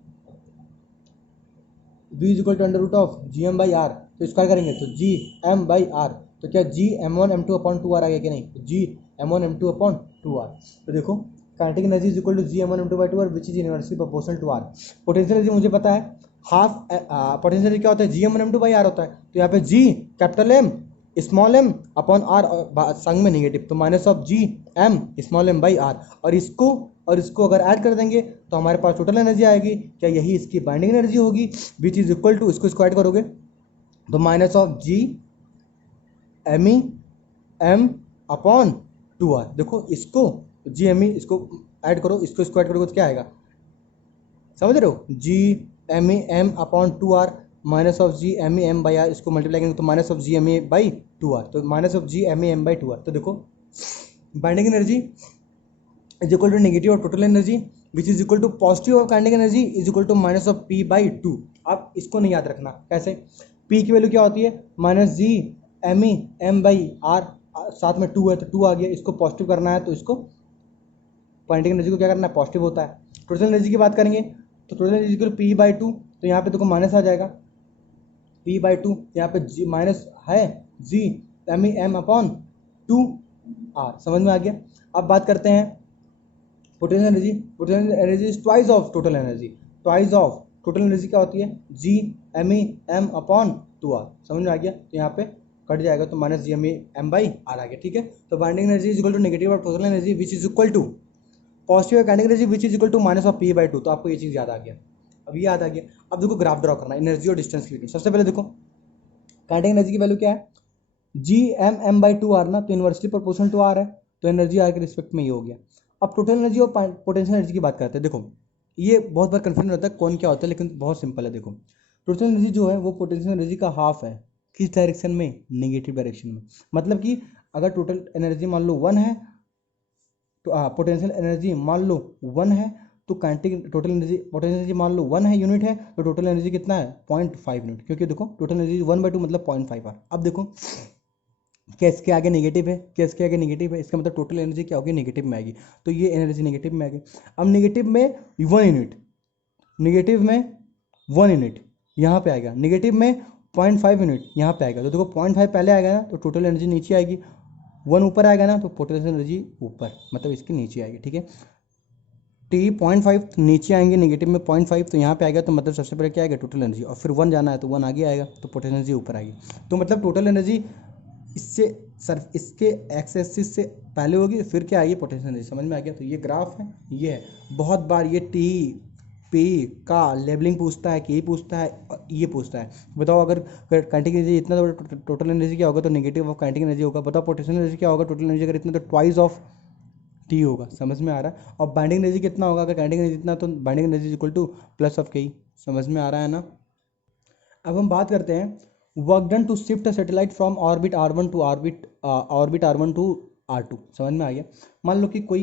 V is equal to under root of G M by R, तो स्क्वायर करेंगे तो जी एम बाई आर, तो क्या जी m1 m2 अपॉन 2r आ गया कि नहीं, तो जी m1 m2 अपॉन 2r। तो देखो kinetic energy is equal to G m1 m2 by 2r which is inversely proportional to r। Potential energy मुझे पता है, हाफ पोटेंशियल एनर्जी क्या होता है, जी m1 m2 बाई r होता है, तो यहाँ पे G capital M small M upon R, संग में नेगेटिव, तो minus of G M small M by R, और इसको अगर ऐड कर देंगे तो हमारे पास टोटल एनर्जी आएगी। क्या यही इसकी बाइंडिंग एनर्जी होगी, विच इज इक्वल टू, इसको स्क्वायर करोगे तो minus of G M E M upon 2r। देखो इसको जी एम ई इसको ऐड करो, इसको स्क्वायर करोगे तो क्या आएगा, समझ रहे हो, G M E M upon 2r minus of G M E M by R, इसको मल्टीप्लाई करेंगे तो minus of G M E by 2r, तो minus of G M E M by 2r। तो देखो binding energy is equal to negative of total energy which is equal to positive of kinetic energy is equal to minus of P by 2। आप इसको नहीं याद रखना, कैसे, पी की वैल्यू क्या होती है, minus G M E M by R, साथ में 2 है तो 2 आ गया, इसको पॉजिटिव करना है तो इसको काइनेटिक एनर्जी को क्या करना है, पॉजिटिव होता है। टोटल एनर्जी की बात करेंगे तो total energy equal P by 2, तो यहाँ पे देखो माइनस आ जाएगा, पी बाई 2, यहाँ पे जी माइनस है G M E M upon 2r। समझ में आ गया? अब बात करते हैं potential energy. Potential energy is twice of total energy, twice of total energy क्या होती है, G M E M upon 2r। समझ में आ गया? तो यहाँ पे कट जाएगा तो minus G M E M by R आ गया, ठीक है। तो binding energy is equal to negative of total energy which is equal to positive kinetic energy which is equal to minus of P by 2। तो आपको ये चीज़ याद आ गया, अब ये याद आ गया। अब देखो ग्राफ ड्रॉ करना है एनर्जी और डिस्टेंस के बीच। सबसे पहले देखो काइनेटिक एनर्जी की वैल्यू क्या है, G M M by 2r ना, तो इनवर्सली प्रोपोर्शनल टू r है, तो एनर्जी r के रिस्पेक्ट में ये हो गया। अब टोटल एनर्जी और पोटेंशियल एनर्जी की बात करते हैं। देखो ये बहुत बार कन्फ्यूजन होता है कौन क्या होता है, लेकिन बहुत सिंपल है। देखो टोटल एनर्जी जो है वो पोटेंशियल एनर्जी का हाफ है, किस डायरेक्शन में, नेगेटिव डायरेक्शन में। मतलब कि अगर टोटल एनर्जी मान लो 1 है तो पोटेंशियल एनर्जी मान लो 1 है, तो kinetic total energy potential energy मान लो 1 है यूनिट है, तो टोटल एनर्जी कितना है 0.5 यूनिट, क्योंकि देखो टोटल एनर्जी 1/2 मतलब 0.5 r। अब देखो केस के आगे नेगेटिव है, केस के आगे नेगेटिव है, इसका मतलब टोटल एनर्जी क्या होगी, नेगेटिव में आएगी, तो ये एनर्जी नेगेटिव में आएगी। अब नेगेटिव में 1 यूनिट, नेगेटिव में 1 यूनिट यहाँ पे आएगा, नेगेटिव में 0.5 यूनिट यहाँ पे आएगा, तो देखो 0.5 पहले आएगा ना तो टोटल एनर्जी नीचे आएगी, 1 ऊपर आएगा ना तो पोटेंशियल एनर्जी ऊपर, मतलब इसके नीचे आएगी, ठीक है। टी 0.5 तो नीचे आएंगे, नेगेटिव में 0.5 तो यहाँ पे आएगा, तो मतलब सबसे पहले क्या आएगा, टोटल एनर्जी, और फिर 1 जाना है तो 1 आगे आएगा, तो पोटेंशियल एनर्जी ऊपर आएगी। तो मतलब टोटल एनर्जी इससे सर इसके एक्स एक्सिस से पहले होगी, फिर क्या आएगी, पोटेंशियल एनर्जी। समझ में आ गया? तो ये ग्राफ है, ये है। बहुत बार ये टी पी का लेबलिंग पूछता है, के पूछता है, ये पूछता है। बताओ अगर काइनेटिक एनर्जी इतना तो टोटल एनर्जी क्या होगा, तो नेगेटिव ऑफ काइनेटिक एनर्जी होगा। बताओ पोटेंशियल एनर्जी क्या होगा, टोटल एनर्जी अगर इतना तो ट्वाइस ऑफ टी होगा। समझ में आ रहा है? और बाइंडिंग एनर्जी कितना होगा, अगर काइनेटिक एनर्जी इतना तो binding energy equal two plus of के। समझ में आ रहा है ना? अब हम बात करते हैं work done to shift a satellite from orbit r1 to orbit r1 to r2। समझ में आ गया? मान लो कि कोई,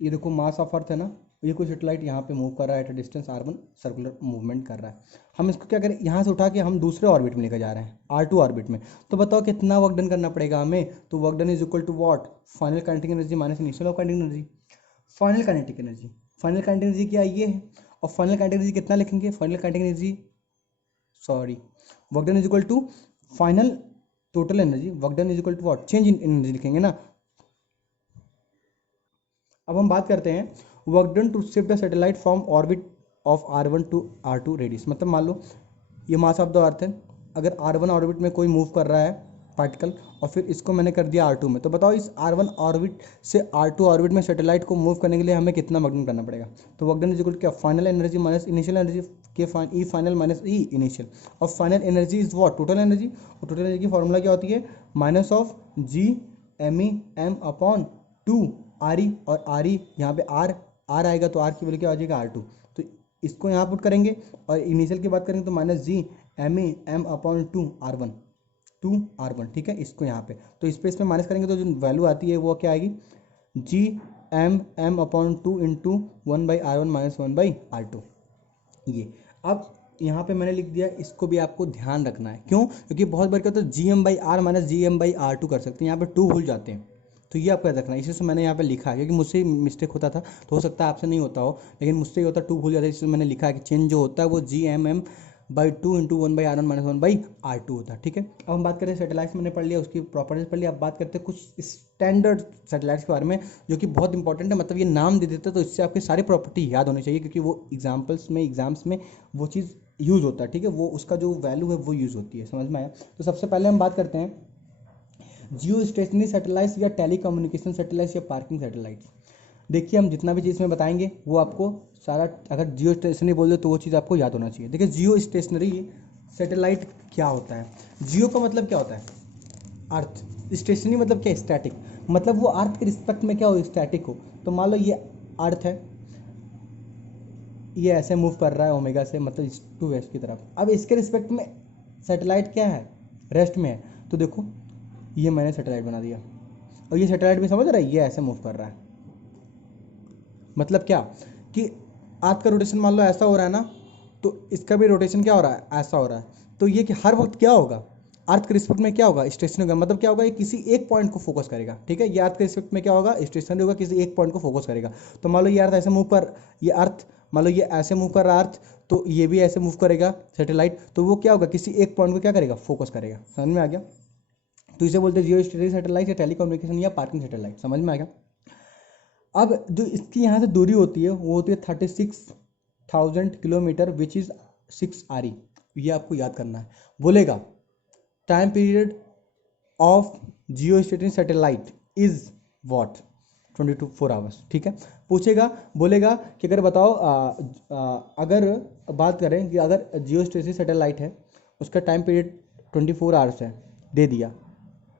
ये देखो मास ऑफ अर्थ है ना, ये कोई सैटेलाइट यहाँ पे मूव कर रहा है at distance r1, circular movement कर रहा है। हम इसको क्या करें, यहाँ से उठा के हम दूसरे ऑर्बिट में लेकर जा रहे हैं, r2 ऑर्बिट में। तो बताओ कितना वर्क डन करना पड़ेगा हमें, तो work done is equal to what, final kinetic energy minus initial of kinetic energy. Final kinetic energy, final kinetic energy क्या ये है, और फाइनल काइनेटिक एनर्जी कितना लिखेंगे, final kinetic energy sorry work done is equal to final total energy, work done is equal to what, change in energy लिखेंगे ना। अब हम बात करते हैं work done to shift the satellite from orbit of r1 to r2 radius. मतलब मान लो ये मास ऑफ द अर्थ है, अगर r1 ऑर्बिट में कोई मूव कर रहा है पार्टिकल, और फिर इसको मैंने कर दिया R2 में। तो बताओ इस R1 ऑर्बिट से R2 ऑर्बिट में सैटेलाइट को मूव करने के लिए हमें कितना वर्क डन करना पड़ेगा। तो work done is equal to क्या, final energy minus initial energy के E final minus E initial, और final energy is what, total energy. और टोटल एनर्जी की फॉर्मूला क्या होती है, minus of G M E M upon 2 R E, और आर ई यहाँ पे आर आएगा तो आर की वैल्यू क्या आ जाएगा R2। तो इसको यहाँ पुट करेंगे और इनिशियल की बात करेंगे तो minus G M E M upon 2 R1, ठीक है। इसको यहाँ पे तो इस पे इसमें माइनस करेंगे तो जो वैल्यू आती है वो क्या आएगी, G M upon 2 into 1/R1 minus 1/R2। ये अब यहाँ पे मैंने लिख दिया, इसको भी आपको ध्यान रखना है। क्यों, क्योंकि बहुत बार क्या होता है GM/R माइनस GM/R2 कर सकते हैं, यहाँ पे 2 भूल जाते हैं। तो ये आपको याद रखना है, इसी मैंने यहाँ पे लिखा है, क्योंकि मुझसे मिस्टेक होता था, तो हो सकता है आपसे नहीं होता हो, लेकिन मुझसे ही होता, 2 भूल जाता है। इसलिए मैंने लिखा है कि चेंज जो होता है वो GMM/2 into 1/R1 minus 1/R2 होता है, ठीक है। अब हम बात करें सैटेलाइट्स, मैंने पढ़ लिया, उसकी प्रॉपर्टीज पढ़ लिया। अब बात करते हैं कुछ स्टैंडर्ड सैटेलाइट्स के बारे में, जो कि बहुत इंपॉर्टेंट है, मतलब ये नाम दे देता है तो इससे आपकी सारी प्रॉपर्टी याद होनी चाहिए, क्योंकि वो एग्जाम्स में वो चीज़ यूज़ होता है, ठीक है। वो उसका जो वैल्यू है वो यूज़ होती है, समझ में आया। तो सबसे पहले हम बात करते हैं जियो स्टेशनरी सैटेलाइट्स या टेली कम्युनिकेशन सैटेलाइट्स या पार्किंग सैटेलाइट्स। देखिए हम जितना भी चीज़ में बताएंगे वो आपको सारा, अगर जियो स्टेशनरी बोल दो तो वो चीज़ आपको याद होना चाहिए। देखिए जियो स्टेशनरी सैटेलाइट क्या होता है, जियो का मतलब क्या होता है, अर्थ, स्टेशनरी मतलब क्या, स्टैटिक, मतलब वो अर्थ के रिस्पेक्ट में क्या हो, स्टैटिक हो। तो मान लो ये अर्थ है, ये ऐसे मूव कर रहा है ओमेगा से, मतलब ईस्ट टू वेस्ट की तरफ। अब इसके रिस्पेक्ट में सैटेलाइट क्या है, रेस्ट में है। तो देखो ये मैंने सैटेलाइट बना दिया, और ये सैटेलाइट भी समझ रहा है, ये ऐसे मूव कर रहा है। मतलब क्या कि अर्थ का रोटेशन मान लो ऐसा हो रहा है ना, तो इसका भी रोटेशन क्या हो रहा है, ऐसा हो रहा है। तो ये कि हर वक्त क्या होगा, अर्थ के रिस्पेक्ट में क्या होगा, स्टेशनरी होगा। मतलब क्या होगा, ये किसी एक पॉइंट को फोकस करेगा, ठीक है। ये अर्थ के रिस्पेक्ट में क्या होगा, स्टेशनरी होगा, किसी एक पॉइंट को फोकस करेगा। तो मान लो ये अर्थ ऐसे मूव कर, ये अर्थ मान लो ये ऐसे मूव कर रहा है अर्थ, तो ये भी ऐसे मूव करेगा सैटेलाइट, तो वो क्या होगा, किसी एक पॉइंट को क्या करेगा, फोकस करेगा। समझ में आ गया। तो इसे बोलते हैं जियो स्टेशनरी सैटेलाइट या टेलीकम्युनिकेशन या पार्किंग सैटेलाइट। समझ में आ गया। अब जो इसकी यहाँ से दूरी होती है वो होती है 36,000 किलोमीटर, विच इज़ 6 RE। ये आपको याद करना है। बोलेगा time period of Jio stationery satellite is what, 24 hours, ठीक है। पूछेगा, बोलेगा कि अगर बताओ अगर बात करें कि अगर जियो स्टेशनरी सैटेलाइट है, उसका टाइम पीरियड 24 आवर्स है, दे दिया,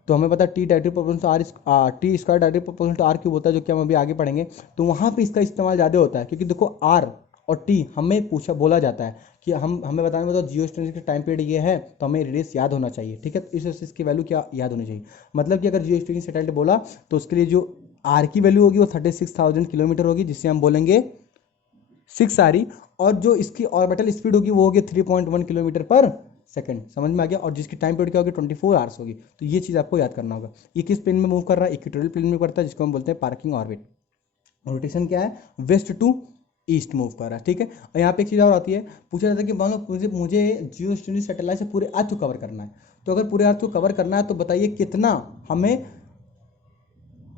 तो हमें पता T directly proportional R, T square directly proportional to R cube होता है, जो कि हम अभी आगे पढ़ेंगे। तो वहाँ पे इसका इस्तेमाल ज़्यादा होता है, क्योंकि देखो आर और टी हमें बोला जाता है कि हमें बताने में, तो जियो स्टेशनरी का टाइम पीरियड ये है, तो हमें रेडियस याद होना चाहिए, ठीक है। तो इस वजह से इसकी वैल्यू क्या याद होनी चाहिए, मतलब कि अगर जियो स्टेशनरी सैटेलाइट बोला तो उसके लिए जो आर की वैल्यू होगी वो 36,000 किलोमीटर होगी, जिससे हम बोलेंगे 6 RE, और जो इसकी ऑर्बिटल स्पीड होगी वो होगी 3.1 किलोमीटर पर सेकंड। समझ में आ गया। और जिसकी टाइम पीरियड क्या होगी, 24 आवर्स होगी। तो ये चीज़ आपको याद करना होगा। ये किस प्लेन में मूव कर रहा है, इक्वेटोरियल प्लेन में करता है, जिसको हम बोलते हैं पार्किंग ऑर्बिट। रोटेशन क्या है, वेस्ट टू ईस्ट मूव कर रहा है, ठीक है। और यहाँ पे एक चीज़ और आती है, पूछा जाता है कि मान लो मुझे जियो स्टेशनरी सैटेलाइट से पूरे अर्थ को कवर करना है। तो अगर पूरे अर्थ को कवर करना है तो बताइए कितना हमें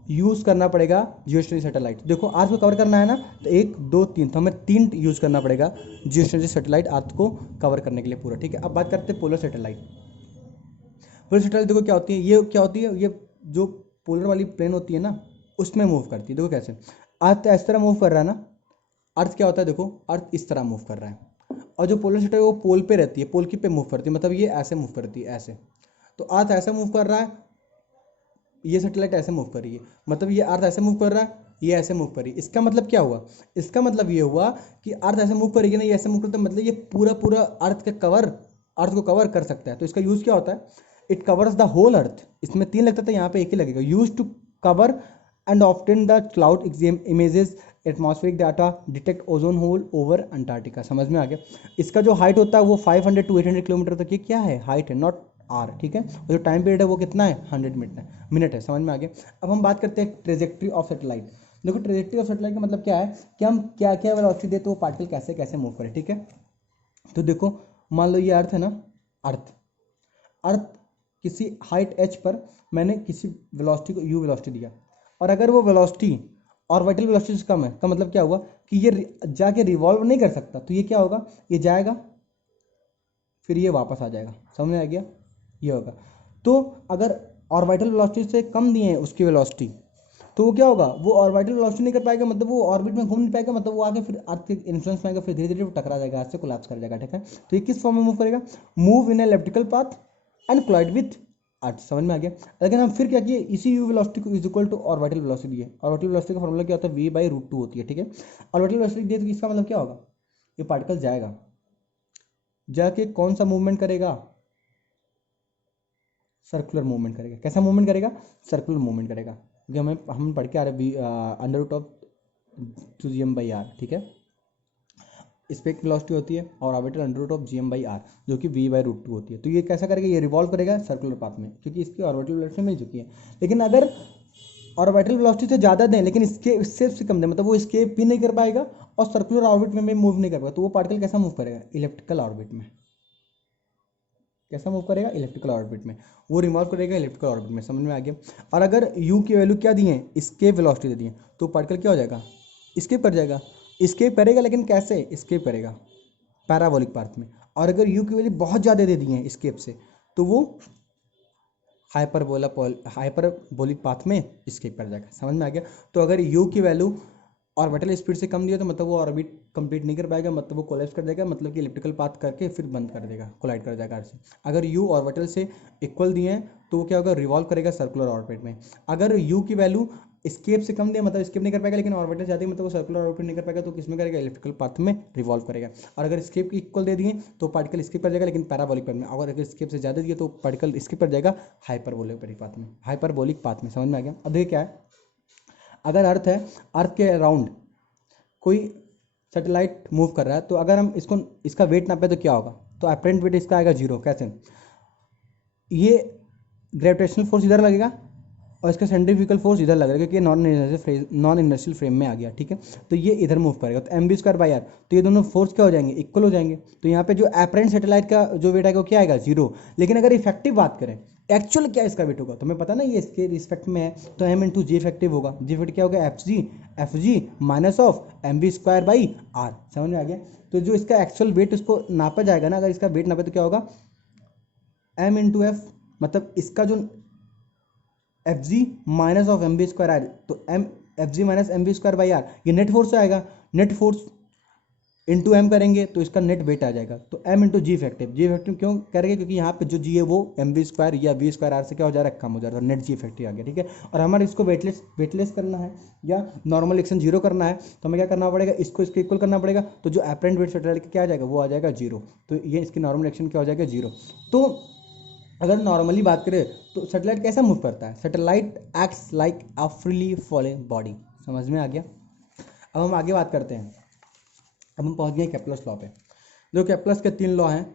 यूज़ करना पड़ेगा जियो स्टेशनरी सैटेलाइट। देखो अर्थ को कवर करना है ना, तो 1 2 3, तो हमें 3 यूज़ करना पड़ेगा जियो स्टेशनरी सैटेलाइट अर्थ को कवर करने के लिए पूरा, ठीक है। अब बात करते हैं पोलर सैटेलाइट। पोलर सैटेलाइट देखो क्या होती है, ये क्या होती है, ये जो पोलर वाली प्लेन होती है ना, उसमें मूव करती है। देखो कैसे, अर्थ इस तरह मूव कर रहा है ना, अर्थ क्या होता है, देखो अर्थ इस तरह मूव कर रहा है, और जो पोलर सैटेलाइट वो पोल पे रहती है, पोल की पे मूव करती है, मतलब ये ऐसे मूव करती है, ऐसे। तो अर्थ ऐसे मूव कर रहा है, ये सैटेलाइट ऐसे मूव कर रही है, मतलब ये अर्थ ऐसे मूव कर रहा है, ये ऐसे मूव कर रही है। इसका मतलब क्या हुआ, इसका मतलब ये हुआ कि अर्थ ऐसे मूव करेगी ना, ये ऐसे मूव करता है, मतलब ये पूरा पूरा अर्थ को कवर कर सकता है। तो इसका यूज़ क्या होता है, it covers the whole earth. इसमें 3 लगता था, यहाँ पे 1 ही लगेगा। Use to cover and often the cloud images atmospheric data detect ozone hole over Antarctica. समझ में आ गया। इसका जो हाइट होता है वो 500 to 800 किलोमीटर तक, ये क्या है, हाइट है, नॉट आर, ठीक है। और जो टाइम पीरियड है वो कितना है, 100 मिनट है। समझ में आ गया। अब हम बात करते हैं ट्रेजेक्ट्री ऑफ सैटेलाइट। देखो ट्रेजेक्ट्री ऑफ सैटेलाइट का मतलब क्या है कि हम क्या क्या वेलोसिटी दे तो वो पार्टिकल कैसे कैसे मूव करे, ठीक है। तो देखो मान लो ये अर्थ है ना, अर्थ किसी हाइट h पर मैंने किसी वेलोसिटी को u वेलोसिटी दिया, और अगर वो वेलोसिटी ऑर्बिटल वेलोसिटी से कम है, का मतलब क्या हुआ कि ये जाके रिवॉल्व नहीं कर सकता। तो ये क्या होगा, ये जाएगा फिर ये वापस आ जाएगा। समझ में आ गया, ये होगा। तो अगर ऑर्बिटल वेलोसिटी से कम दिए हैं उसकी वेलोसिटी, तो वो क्या होगा, वो ऑर्बिटल वेलोसिटी नहीं कर पाएगा, मतलब वो ऑर्बिट में घूम नहीं पाएगा, मतलब वो आगे फिर अर्थ के इन्फ्लुएंस में आएगा, फिर धीरे धीरे वो टकरा जाएगा, अर्थ से कोलैप्स कर जाएगा। ठीक है, तो ये किस फॉर्म में मूव करेगा, move in elliptical path and collide with earth. समझ में आ गया। लेकिन हम फिर क्या किए, इसी यू वेलोसिटी को is equal to orbital velocity है। ऑर्बिटल वेलोसिटी का फॉर्मूला क्या होता है, v/√2 होती है। ठीक है, ऑर्बिटल वेलोसिटी दिए तो इसका मतलब क्या होगा, ये पार्टिकल जाएगा, जाके कौन सा मूवमेंट करेगा, सर्कुलर मूवमेंट करेगा। कैसा मूवमेंट करेगा, सर्कुलर मूवमेंट करेगा, क्योंकि हम पढ़ के आ रहे हैं √2 gm/r। ठीक है, स्पेक वेलोसिटी होती है और ऑर्बिटल √2 gm/r जो कि v/√2 होती है। तो ये कैसा करेगा, ये रिवॉल्व करेगा सर्कुलर पाथ में, क्योंकि इसकी ऑर्बिटल वेलोसिटी मिल चुकी है। लेकिन अगर ऑर्बिटल वेलोसिटी से ज़्यादा दें लेकिन इससे कम दें, मतलब वो स्केप भी नहीं कर पाएगा और सर्कुलर ऑर्बिट में भी मूव नहीं कर पाएगा, तो वो पार्टिकल कैसा मूव करेगा, इलिप्टिकल ऑर्बिट में। कैसा मूव करेगा, इलिप्टिकल ऑर्बिट में, वो रिवॉल्व करेगा इलिप्टिकल ऑर्बिट में। समझ में आ गया। और अगर यू की वैल्यू क्या दी है, स्केप वेलोसिटी दे दी है, तो पार्टिकल क्या हो जाएगा, स्केप कर जाएगा। स्केप करेगा लेकिन कैसे स्केप करेगा, पैराबोलिक पाथ में। और अगर यू की वैल्यू बहुत ज़्यादा दे दी है स्केप से, तो वो हाइपरबोलिक पाथ में स्केप कर जाएगा। समझ में आ गया। तो अगर यू की वैल्यू ऑर्बिटल स्पीड से कम दिया तो मतलब वो ऑर्बिट कंप्लीट नहीं कर पाएगा, मतलब वो कोलैप्स कर जाएगा, मतलब कि इलिप्टिकल पाथ करके फिर बंद कर देगा, कोलाइड कर जाएगा अर्थ से। अगर यू ऑर्बिटल से इक्वल दिए हैं तो वो क्या होगा, रिवॉल्व करेगा सर्कुलर ऑर्बिट में। अगर यू की वैल्यू स्केप से कम दिया, मतलब स्केप नहीं कर पाएगा, लेकिन ऑर्बिटल जाती है मतलब वो सर्कुलर ऑर्बिट नहीं कर पाएगा, तो किसमें करेगा, इलिप्टिकल पाथ में रिवॉल्व करेगा। और अगर स्केप की इक्वल दे दिए तो पार्टिकल स्किप कर जाएगा, लेकिन पैराबोलिक पाथ में। अगर स्केप से ज़्यादा दिए तो पार्टिकल स्किप कर जाएगा हाइपरबोलिक पाथ में, हाइपरबोलिक पाथ में। समझ में आ गया। अब देखिए क्या है, अगर अर्थ है, अर्थ के अराउंड कोई सैटेलाइट मूव कर रहा है, तो अगर हम इसका वेट नापे तो क्या होगा, तो अपरेंट वेट इसका आएगा 0। कैसे, ये ग्रेविटेशनल फोर्स इधर लगेगा और इसका सेंट्रीफ्यूगल फोर्स इधर लगेगा, क्योंकि नॉन इनर्शियल फ्रेम में आ गया। ठीक है, तो ये इधर मूव करेगा, तो mv²/r, तो ये दोनों फोर्स क्या हो जाएंगे, इक्वल हो जाएंगे। तो यहाँ पे जो अपरेंट सैटेलाइट का जो वेट आएगा वो क्या आएगा, 0। लेकिन अगर इफेक्टिव बात करें, एक्चुअल क्या इसका वेट होगा, तो हमें पता ना ये इसके रिस्पेक्ट में है, तो m/g इफेक्टिव होगा। जी इफेक्ट क्या होगा, fg माइनस ऑफ mv²/r। समझ में आ गया। तो जो इसका एक्चुअल वेट उसको नापा जाएगा ना, अगर इसका वेट नापे तो क्या होगा, m/f, मतलब इसका जो fg माइनस ऑफ mv²r, तो fg माइनस mv²/r ये नेट फोर्स आएगा। नेट फोर्स इंटू एम करेंगे तो इसका नेट वेट आ जाएगा। तो m/g इफेक्टिव, जी इफेक्टिव क्यों करेंगे, क्योंकि यहाँ पे जो जी है वो mv² या v²r से क्या हो जा रहा है, कम हो जा रहा है, नेट जी इफेक्टिव आ गया। ठीक है, और हमारे इसको वेटलेस करना है या नॉर्मल एक्शन 0 करना है, तो हमें क्या करना पड़ेगा, इसको इसके इक्वल करना पड़ेगा। तो जो अपरेंट वेट सैटेलाइट का क्या आ जाएगा, वो आ जाएगा 0। तो ये इसकी नॉर्मल एक्शन क्या हो जाएगा, 0। तो अगर नॉर्मली बात करें तो सैटेलाइट कैसा मूव करता है, satellite acts like a freely falling body. समझ में आ गया। अब हम आगे बात करते हैं। अब हम पहुंच गए केप्लर्स लॉ पे। जो केप्लर्स के 3 लॉ हैं,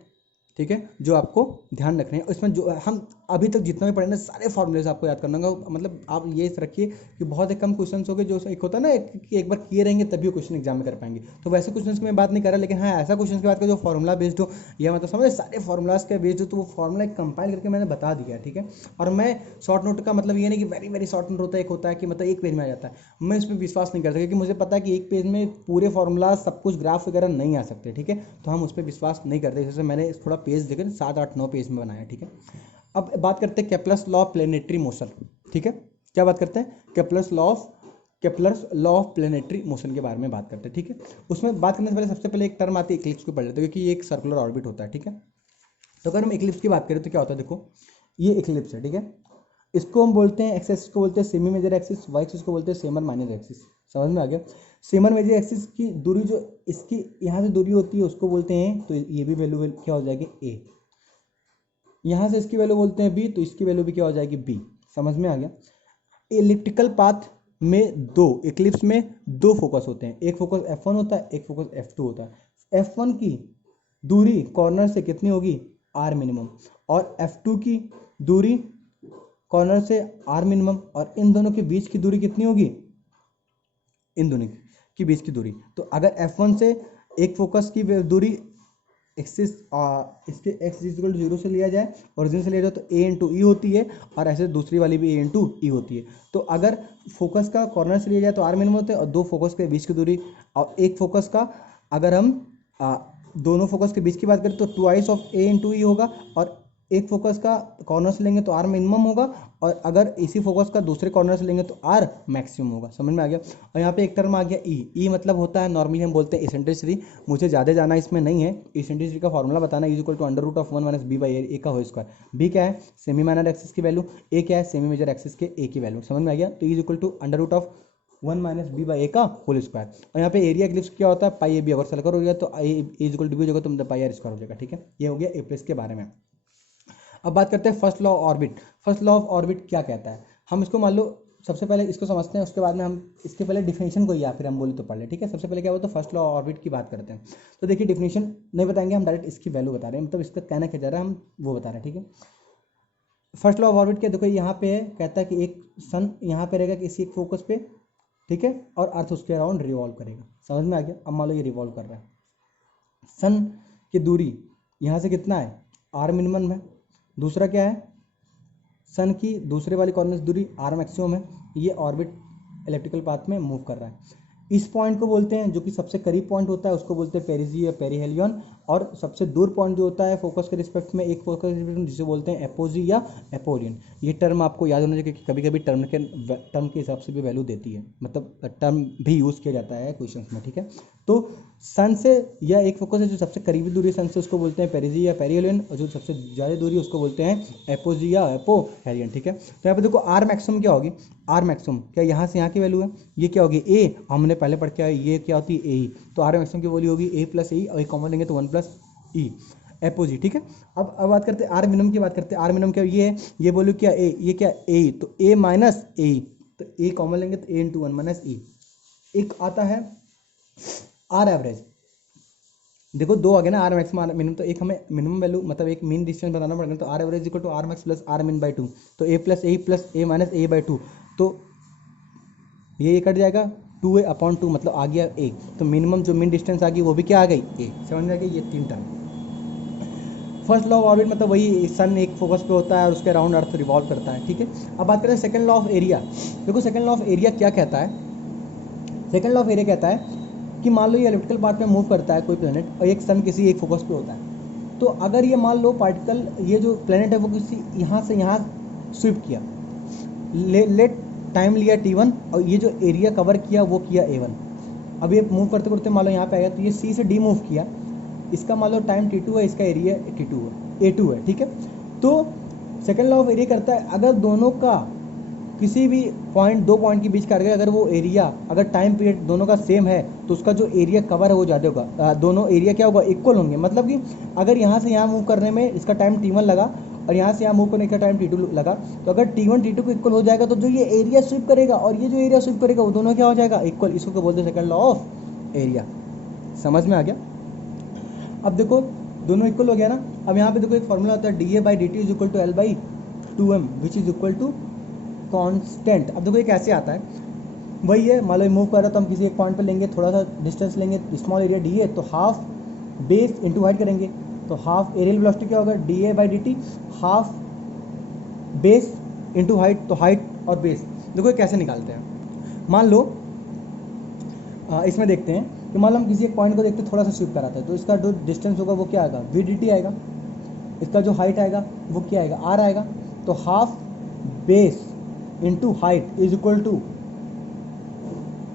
ठीक है, जो आपको ध्यान रखने हैं। इसमें जो हम अभी तक जितना भी पढ़े ना, सारे फॉर्मूलेज आपको याद करना होगा। मतलब आप ये रखिए कि बहुत ही कम क्वेश्चंस होंगे, जो एक होता है ना कि एक बार किए रहेंगे तभी क्वेश्चन एग्जाम में कर पाएंगे। तो वैसे क्वेश्चंस की मैं बात नहीं कर रहा, लेकिन हाँ ऐसा क्वेश्चन की बात करें जो फॉर्मूला बेस्ड हो, या मतलब समझ सारे फॉर्मूलाज के बेस्ड हो, तो वो फॉर्मूला कंपाइल करके मैंने बता दिया है। ठीक है, और मैं शॉर्ट नोट का मतलब ये नहीं कि वेरी वेरी शॉर्ट नोट होता है, एक होता है कि मतलब एक पेज में आ जाता है, मैं इस पर विश्वास नहीं करता, क्योंकि मुझे पता है कि एक पेज में पूरे फॉर्मूला सब कुछ ग्राफ वगैरह नहीं आ सकते। ठीक है, तो हम उस पर विश्वास नहीं करते, जैसे मैंने थोड़ा पेज देकर 7 8 9 पेज में बनाया। ठीक है, अब बात करते हैं Kepler's law of planetary motion. ठीक है, क्या बात करते हैं, Kepler's law of planetary motion के बारे में बात करते हैं। ठीक है, उसमें बात करने से पहले सबसे पहले एक टर्म आती है इक्लिप्स को पढ़ लेते हैं, क्योंकि ये एक सर्कुलर ऑर्बिट होता है। ठीक है, तो अगर हम इक्लिप्स की बात करें तो क्या होता है, देखो ये इक्लिप्स है। ठीक है, इसको हम बोलते हैं, एक्सिस को बोलते हैं semi major axis, Y axis को बोलते हैं सेमर माइनर एक्सिस। समझ में आ गया। सेमर मेजर एक्सिस की दूरी जो इसकी यहाँ से दूरी होती है उसको बोलते हैं, तो ये भी वैल्यू क्या हो जाएगी, ए। यहाँ से इसकी वैल्यू बोलते हैं बी, तो इसकी वैल्यू भी क्या हो जाएगी, बी। समझ में आ गया। इलिप्टिकल पाथ में इक्लिप्स में दो फोकस होते हैं, एक फोकस F1 होता है, एक फोकस F2 होता है। F1 की दूरी कॉर्नर से कितनी होगी, आर मिनिमम, और F2 की दूरी कॉर्नर से आर मिनिमम, और इन दोनों के बीच की दूरी कितनी होगी, इन दोनों की बीच की दूरी। तो अगर F1 से एक फोकस की दूरी एक्सिस इसके एक्स इक्वल टू 0 से लिया जाए, ओरिजिन से लिया जाए, तो ए इंटू ई होती है, और ऐसे दूसरी वाली भी ए इंटू ई होती है। तो अगर फोकस का कॉर्नर से लिया जाए तो आर मिनिमम होता है, और दो फोकस के बीच की दूरी, और एक फोकस का अगर हम दोनों फोकस के बीच की बात करें तो 2 ऑफ ए इंटू ई होगा, और एक फोकस का कॉर्नर से लेंगे तो आर मिनिमम होगा, और अगर इसी फोकस का दूसरे कॉर्नर से लेंगे तो आर मैक्सिमम होगा। समझ में आ गया। और यहाँ पे एक टर्म आ गया ई मतलब होता है, नॉर्मली हम बोलते हैं इसेंट्रिसिटी। मुझे ज़्यादा जाना इसमें नहीं है, इसेंट्रिसिटी का फॉर्मूला बताना is equal to under root of 1 minus B by A का होल स्क्वायर। बी क्या है, सेमी माइनर एक्सिस की वैल्यू, ए क्या है, सेमी मेजर एक्सिस के ए की वैल्यू। समझ में आ गया। तो is equal to under root of 1 minus B by A का होल स्क्वायर। और यहाँ पे एरिया क्लिप्स क्या होता है, पाई ए बी। अगर सर्कल हो गया तो ए इज इक्वल टू बी हो जाएगा, तो मतलब पाई आर स्क्वायर हो जाएगा। ठीक है, ये हो गया ए प्लस के बारे में। अब बात करते हैं first law of orbit. First law of orbit क्या कहता है, हम इसको मान लो सबसे पहले इसको समझते हैं, उसके बाद में हम इसके पहले डिफिनेशन को या फिर हम बोले तो पढ़ ले। ठीक है, सबसे पहले क्या हुआ, तो फर्स्ट लॉ ऑफ ऑर्बिट की बात करते हैं। तो देखिए डिफिनेशन नहीं बताएंगे हम, डायरेक्ट इसकी वैल्यू बता रहे हैं, मतलब इसका कहना क्या जा रहा है हम वो बता रहे हैं। ठीक है, फर्स्ट लॉ ऑफ ऑर्बिट क्या, देखो यहाँ पे है, कहता है कि एक सन यहाँ पे रहेगा किसी एक फोकस पे, ठीक है, और अर्थ उसके अराउंड रिवॉल्व करेगा। समझ में आ गया। अब मान लो ये रिवॉल्व कर रहा है, सन की दूरी यहाँ से कितना है, आर मिनिमम है। दूसरा क्या है, सन की दूसरे वाली कॉर्नर से दूरी आर मैक्सिमम है। ये ऑर्बिट इलेप्टिकल पाथ में मूव कर रहा है। इस पॉइंट को बोलते हैं, जो कि सबसे करीब पॉइंट होता है उसको बोलते हैं पेरिजी या पेरीहेलियन, और सबसे दूर पॉइंट जो होता है फोकस के रिस्पेक्ट में, एक फोकस के रिस्पेक्ट में, जिसे बोलते हैं एपोजी या एपोरियन। ये टर्म आपको याद होना चाहिए, क्योंकि कभी कभी टर्म के हिसाब से भी वैल्यू देती है, मतलब टर्म भी यूज़ किया जाता है क्वेश्चन में। ठीक है, तो सन से या एक फोकस है जो सबसे करीबी दूरी है सन से, उसको बोलते हैं पेरिजी या पेरीहेलियन, और जो सबसे ज़्यादा दूरी है उसको बोलते हैं एपोजी या एपोहेलियन। ठीक है, तो यहाँ पे देखो आर मैक्सिमम क्या होगी, आर मैक्सिमम क्या यहाँ से यहाँ की वैल्यू है, ये क्या होगी ए, हमने पहले पढ़ के आए ये क्या होती है ए, तो आर मैक्सिमम की वैल्यू होगी ए प्लस ए, और एक कॉमन लेंगे तो 1 प्लस ई एपोजी। ठीक है, अब बात करते हैं आर मिनिमम की, बात करते हैं आर मिनिमम क्या, ये है, ये वैल्यू क्या ए, ये क्या ए, तो ए माइनस ए, तो ए कॉमन लेंगे तो ए इंटू 1 माइनस ई। एक आता है आर एवरेज, देखो दो आ गए ना, आर मैक्सिमम आर मिनिमम, तो एक हमें मिनिमम वैल्यू मतलब एक मीन डिस्टेंस बताना पड़ेगा, तो R average equal to R max plus R min by 2, तो A plus A minus A by 2, तो ये कट जाएगा 2a अपॉन 2, मतलब आ गया ए। तो मिनिमम जो मिन डिस्टेंस आ गई वो भी क्या आ गई ए। समझ में आ गई, ये तीन term. First law of orbit मतलब वही, सन एक फोकस पे होता है और उसके अराउंड अर्थ रिवॉल्व करता है। ठीक है, अब बात करें सेकंड लॉ ऑफ एरिया। देखो सेकंड लॉ ऑफ एरिया क्या कहता है, सेकंड लॉ ऑफ एरिया कहता है कि मान लो ये इलेप्टिकल पाथ में मूव करता है कोई प्लेनेट, और एक सन किसी एक फोकस पे होता है, तो अगर ये मान लो पार्टिकल, ये जो प्लेनेट है वो किसी यहाँ से यहाँ स्विप किया, लेट टाइम लिया t1, और ये जो एरिया कवर किया वो किया a1। अब ये मूव करते करते मान लो यहाँ पे आया, तो ये c से d मूव किया, इसका मान लो टाइम t2 है, इसका एरिया t2 है, a2 है। ठीक है, तो सेकंड लॉ ऑफ एरिया करता है अगर दोनों का किसी भी पॉइंट, दो पॉइंट के बीच का अगर वो एरिया, अगर टाइम पीरियड दोनों का सेम है, तो उसका जो एरिया कवर है वो ज़्यादा होगा, दोनों एरिया क्या होगा, इक्वल होंगे। मतलब कि अगर यहाँ से यहाँ मूव करने में इसका टाइम t1 लगा, और यहाँ से यहाँ मूव करने का टाइम t2 लगा, तो अगर t1 t2 को इक्वल हो जाएगा, तो जो ये एरिया स्विप करेगा और ये जो एरिया स्विप करेगा वो दोनों क्या हो जाएगा, इक्वल। इसको क्या बोलते हैं, सेकंड लॉ ऑफ एरिया। समझ में आ गया। अब देखो दोनों इक्वल हो गया ना। अब यहाँ पे देखो एक फॉर्मूला होता है da by dt is equal to l by 2m which is equal to constant. अब देखो ये कैसे आता है, वही है, मान लो मूव कर रहा है तो हम किसी एक पॉइंट पे लेंगे, थोड़ा सा डिस्टेंस लेंगे, स्मॉल एरिया डी है, तो हाफ बेस इंटू हाइट करेंगे, तो हाफ एरियल वेलोसिटी क्या होगा, da by dt, half base into height, तो हाइट और बेस। देखो ये कैसे निकालते हैं, मान लो इसमें देखते हैं कि मान लो हम किसी एक पॉइंट को देखते थोड़ा सा स्विप कराते हैं, तो इसका जो डिस्टेंस होगा वो क्या आएगा, vdt आएगा, इसका जो हाइट आएगा वो क्या आएगा, r आएगा, तो half base into height is equal to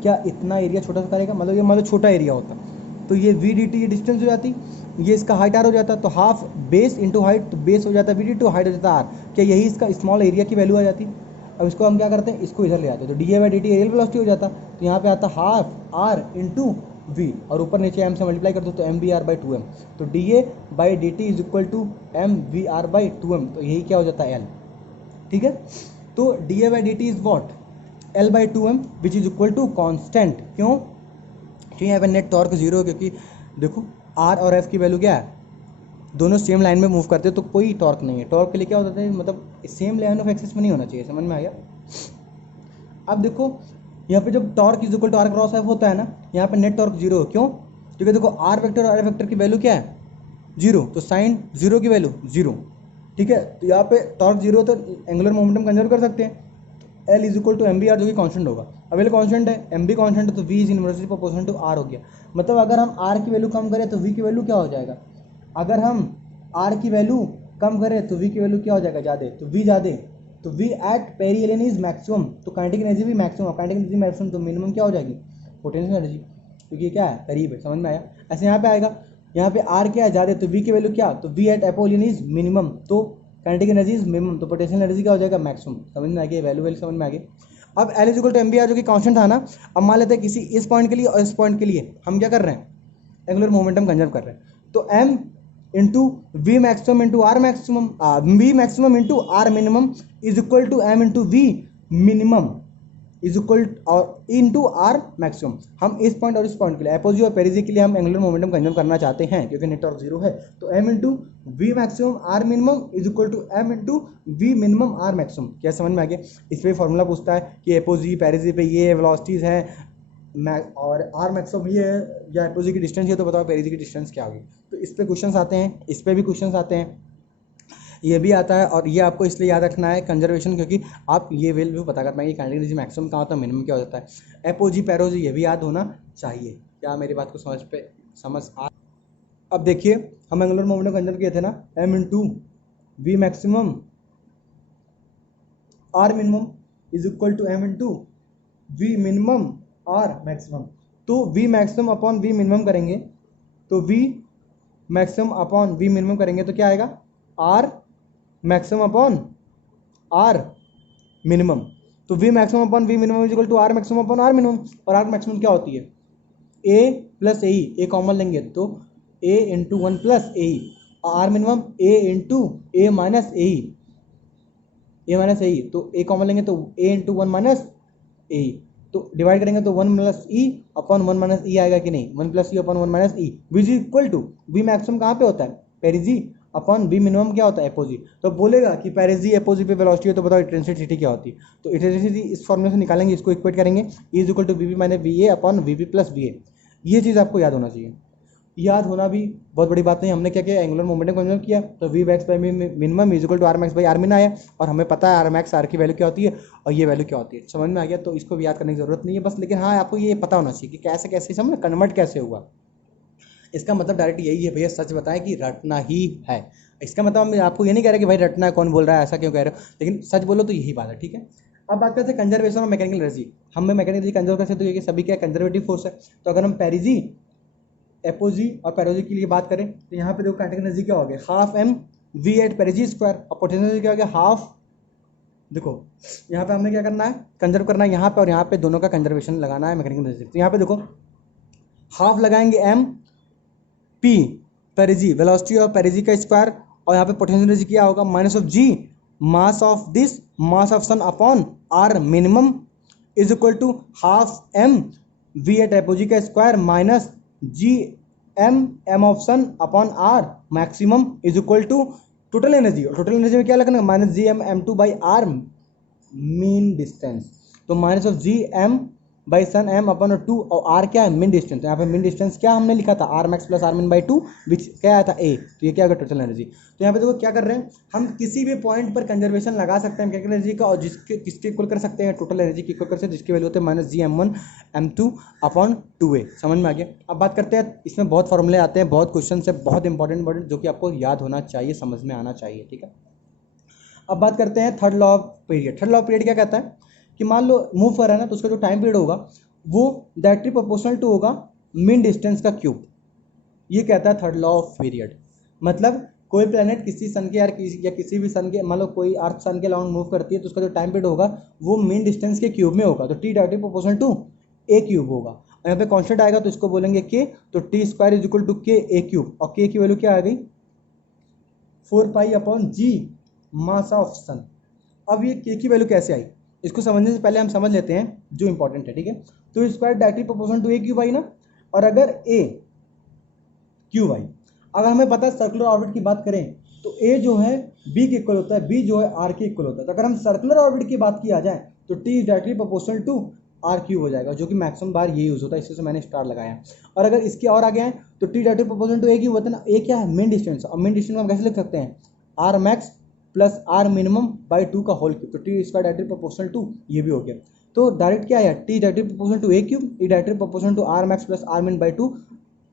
क्या, इतना एरिया छोटा सा करेगा, मतलब ये मान लो छोटा एरिया होता तो ये vdt ये डिस्टेंस हो जाती, ये इसका हाइट r हो जाता, तो हाफ बेस इंटू हाइट, तो बेस हो जाता vdt टू हाइट हो जाता r, क्या यही इसका स्मॉल एरिया की वैल्यू आ जाती। अब इसको हम क्या करते हैं, इसको इधर ले आते हैं, तो da by dt areal velocity हो जाता, तो यहाँ पे आता हाफ r इंटू v, और ऊपर नीचे m से मल्टीप्लाई कर दो तो m v r by 2m, तो da by dt is equal to m v r by 2m, तो यही क्या हो जाता है l। ठीक है, तो da by dt is what, l by 2m which is equal to constant. क्यों, क्योंकि यहाँ पे नेट टॉर्क जीरो है, क्योंकि देखो r और f की वैल्यू क्या है, दोनों सेम लाइन में मूव करते हैं, तो कोई टॉर्क नहीं है। टॉर्क के लिए क्या होता है, मतलब सेम लाइन ऑफ एक्सिस में नहीं होना चाहिए। समझ में आ गया। अब देखो यहाँ पे जब torque is equal to r cross f होता है ना, यहाँ पे नेट टॉर्क जीरो है। क्यों, क्योंकि देखो r वेक्टर और r वेक्टर की वैल्यू क्या है, जीरो, तो साइन जीरो की वैल्यू जीरो। ठीक है, तो यहाँ पे टॉर्क जीरो, तो एंगुलर मोमेंटम कंजर्व कर सकते हैं, L is equal to M B R, जो कि कॉन्स्टेंट होगा। अब L कॉन्स्टेंट है, एम बी कॉन्स्टेंट है, तो V is inversely proportional to R हो गया। मतलब अगर हम R की वैल्यू कम करें तो V की वैल्यू क्या हो जाएगा, अगर हम R की वैल्यू कम करें तो वी की वैल्यू क्या हो जाएगा, ज़्यादा, तो वी ज़्यादा, तो V at perihelion is maximum, तो काइनेटिक एनर्जी भी मैक्सिमम, काइनेटिक एनर्जी मैक्सिमम, तो मिनिमम क्या हो जाएगी, पोटेंशियल एनर्जी, क्योंकि ये क्या है, करीब है, समझ में आया। ऐसे यहाँ पे आएगा, यहाँ पे आर क्या है, ज़्यादा, तो वी की वैल्यू क्या, तो वी एट अपोलियन इज मिनिमम, तो काइनेटिक एनर्जी इज मिनिमम, तो पोटेंशियल एनर्जी क्या हो जाएगा, मैक्सिमम, समझ में आ गया, वैल्यू समझ में आ गई। अब L is equal to M B R जो कि कांस्टेंट था ना, अब मान लेते हैं किसी इस पॉइंट के लिए और इस पॉइंट के लिए हम क्या कर रहे हैं, एंगुलर मोमेंटम कंजर्व कर रहे हैं, तो M into V maximum into R maximum, V maximum into R minimum is equal to M into V minimum is equal और इंटू आर मैक्सिमम। हम इस पॉइंट और इस पॉइंट के लिए एपोजी और पेरिजी के लिए हम एंगुलर मोमेंटम कंजर्व करना चाहते हैं क्योंकि नेट ऑफ जीरो है, तो M into V maximum R minimum is equal to M into V minimum R maximum. क्या समझ में आ गया। इस पर फॉर्मूला पूछता है कि एपोजी पेरिजी पे ये वेलोसिटीज है और आर मैक्सिमम ये है, या एपोजी की डिस्टेंस है, तो बताओ पेरिजी की डिस्टेंस क्या होगी। तो इस पे क्वेश्चंस आते हैं, इस पे भी क्वेश्चंस आते हैं, ये भी आता है, और ये आपको इसलिए याद रखना है कंजर्वेशन, क्योंकि आप ये वैल्यू पता करना है कि काइनेटिक एनर्जी मैक्सिमम कहाँ होता है, मिनिमम क्या होता है, एपोजी पेरोजी ये भी याद होना चाहिए। क्या मेरी बात को समझ आ। अब देखिए हम एंगुलर मोमेंटम कंजर्व किए थे ना, M into V maximum R minimum is equal to M into V minimum R maximum. तो V maximum upon V minimum करेंगे, तो V maximum upon V minimum करेंगे तो क्या आएगा, R maximum upon R minimum. तो V maximum upon V minimum is equal to R maximum upon R minimum, और आर मैक्सिमम क्या होती है, ए प्लस ए कॉमन लेंगे तो A into one plus A, और R minimum A into A minus A minus A, तो ए कॉमन लेंगे तो A into one minus A, तो डिवाइड करेंगे तो one plus E upon one minus E आएगा कि नहीं, one plus E upon one minus E, which is equal to V maximum कहाँ पे होता है, पेरिजी अपॉन वी मिनिमम क्या होता है, एपोजी। तो बोलेगा कि पेरिजी एपोजी पे वेलोसिटी है, तो बताओ इंटेंसिटी क्या होती है, तो इंटेंसिटी इस फॉर्मूले से निकालेंगे, इसको इक्वेट करेंगे, E is equal to V B minus V A upon V B plus V A. ये चीज़ आपको याद होना चाहिए, याद होना भी बहुत बड़ी बात नहीं। हमने क्या किया, एंगुलर मोमेंटम कंजर्व किया, तो V max by minimum is equal to R max by R min आया, और हमें पता है आर मैक्स आर की वैल्यू क्या होती है और ये वैल्यू क्या होती है, समझ में आ गया। तो इसको भी याद करने की जरूरत नहीं है बस, लेकिन हाँ आपको ये पता होना चाहिए कि कैसे कैसे समझ कन्वर्ट कैसे हुआ। इसका मतलब डायरेक्ट यही है भैया, सच बताएं कि रटना ही है। इसका मतलब मैं आपको ये नहीं कह रहा कि भाई रटना है, कौन बोल रहा है, ऐसा क्यों कह रहे हो, लेकिन सच बोलो तो यही बात है, ठीक है। अब बात करते हैं कंजर्वेशन और मैकेनिकल एनर्जी। हम मैकेनिकल एनर्जी कंजर्व कर सकते हैं क्योंकि सभी क्या कंजर्वेटिव फोर्स है। तो अगर हम पेरिजी एपोजी और पेरोजी के लिए बात करें तो यहाँ पे देखो काइनेटिक एनर्जी क्या हो गया, half M V at perigee square, और पोटेंशियल एनर्जी क्या हो गया, हाफ। देखो यहाँ पे हमने क्या करना है, कंजर्व करना है यहाँ पे, और यहाँ पे दोनों का कंजर्वेशन लगाना है मैकेनिकल एनर्जी। तो यहाँ पे देखो हाफ लगाएंगे M P perigee velocity of perigee का स्क्वायर, और यहाँ पे पोटेंशियल एनर्जी क्या होगा, minus of G mass of this mass of sun upon R minimum is equal to half M V at apogee का square minus G M of sun upon R maximum is equal to total energy, और टोटल एनर्जी में क्या लगना, minus G M two by R mean distance, तो minus of G M by sun M upon two, और आर क्या है, मिन डिस्टेंस। यहाँ पे मिन डिस्टेंस क्या हमने लिखा था, R max plus R min by two, which क्या आया था ए, तो ये क्या होगा टोटल एनर्जी। तो यहाँ पे देखो क्या कर रहे हैं, हम किसी भी पॉइंट पर कंजर्वेशन लगा सकते हैं मैकेनिकल एनर्जी का, और जिसके किसके इक्वल कर सकते हैं, टोटल एनर्जी की इक्वल कर सकते हैं, जिसकी वैल्यू होते हैं minus G M one M two upon two A. समझ में आ गया। अब बात करते हैं, इसमें बहुत फॉर्मूले आते हैं, बहुत क्वेश्चन है, बहुत इंपॉर्टेंट जो कि आपको याद होना चाहिए, समझ में आना चाहिए, ठीक है। अब बात करते हैं third law of period. Third law of period क्या कहता है कि मान लो मूव कर रहा है ना, तो उसका जो टाइम पीरियड होगा वो डायरेक्टली प्रोपोर्शनल टू होगा मीन डिस्टेंस का क्यूब। ये कहता है थर्ड लॉ ऑफ पीरियड। मतलब कोई प्लेनेट किसी सन के या किसी भी सन के, मान लो कोई अर्थ सन के अराउंड मूव करती है, तो उसका जो टाइम पीरियड होगा वो मीन डिस्टेंस के क्यूब में होगा, तो T directly proportional to A cube होगा। और यहाँ पे कॉन्स्टेंट आएगा तो इसको बोलेंगे के, तो T square is equal to K A cube, और के की वैल्यू क्या आ गई, 4 pi upon G mass of सन। अब ये के की वैल्यू कैसे आई, इसको समझने से पहले हम समझ लेते हैं जो इंपॉर्टेंट है, ठीक है। तो square directly proportional to A cube आई ना, और अगर ए क्यूब आई, अगर हमें पता है सर्कुलर ऑर्बिट की बात करें तो ए जो है बी के इक्वल होता है, बी जो है आर के इक्वल होता है। तो अगर हम सर्कुलर ऑर्बिट की बात किया जाए तो T is directly proportional to R cube हो जाएगा, जो कि मैक्सिमम बार ये यूज होता है, इससे मैंने स्टार लगाया। और अगर इसके और आगे आए तो T directly proportional to A cube होता है ना, ए क्या है, मेन डिस्टेंस, और मेन डिस्टेंस हम कैसे लिख सकते हैं, R max plus R minimum by two का होल क्यूब, तो टी इसका डायरेक्टली प्रोपोर्शनल टू, ये भी हो गया। तो डायरेक्ट क्या है, T directly proportional to A cube, E directly proportional to R max plus R min by two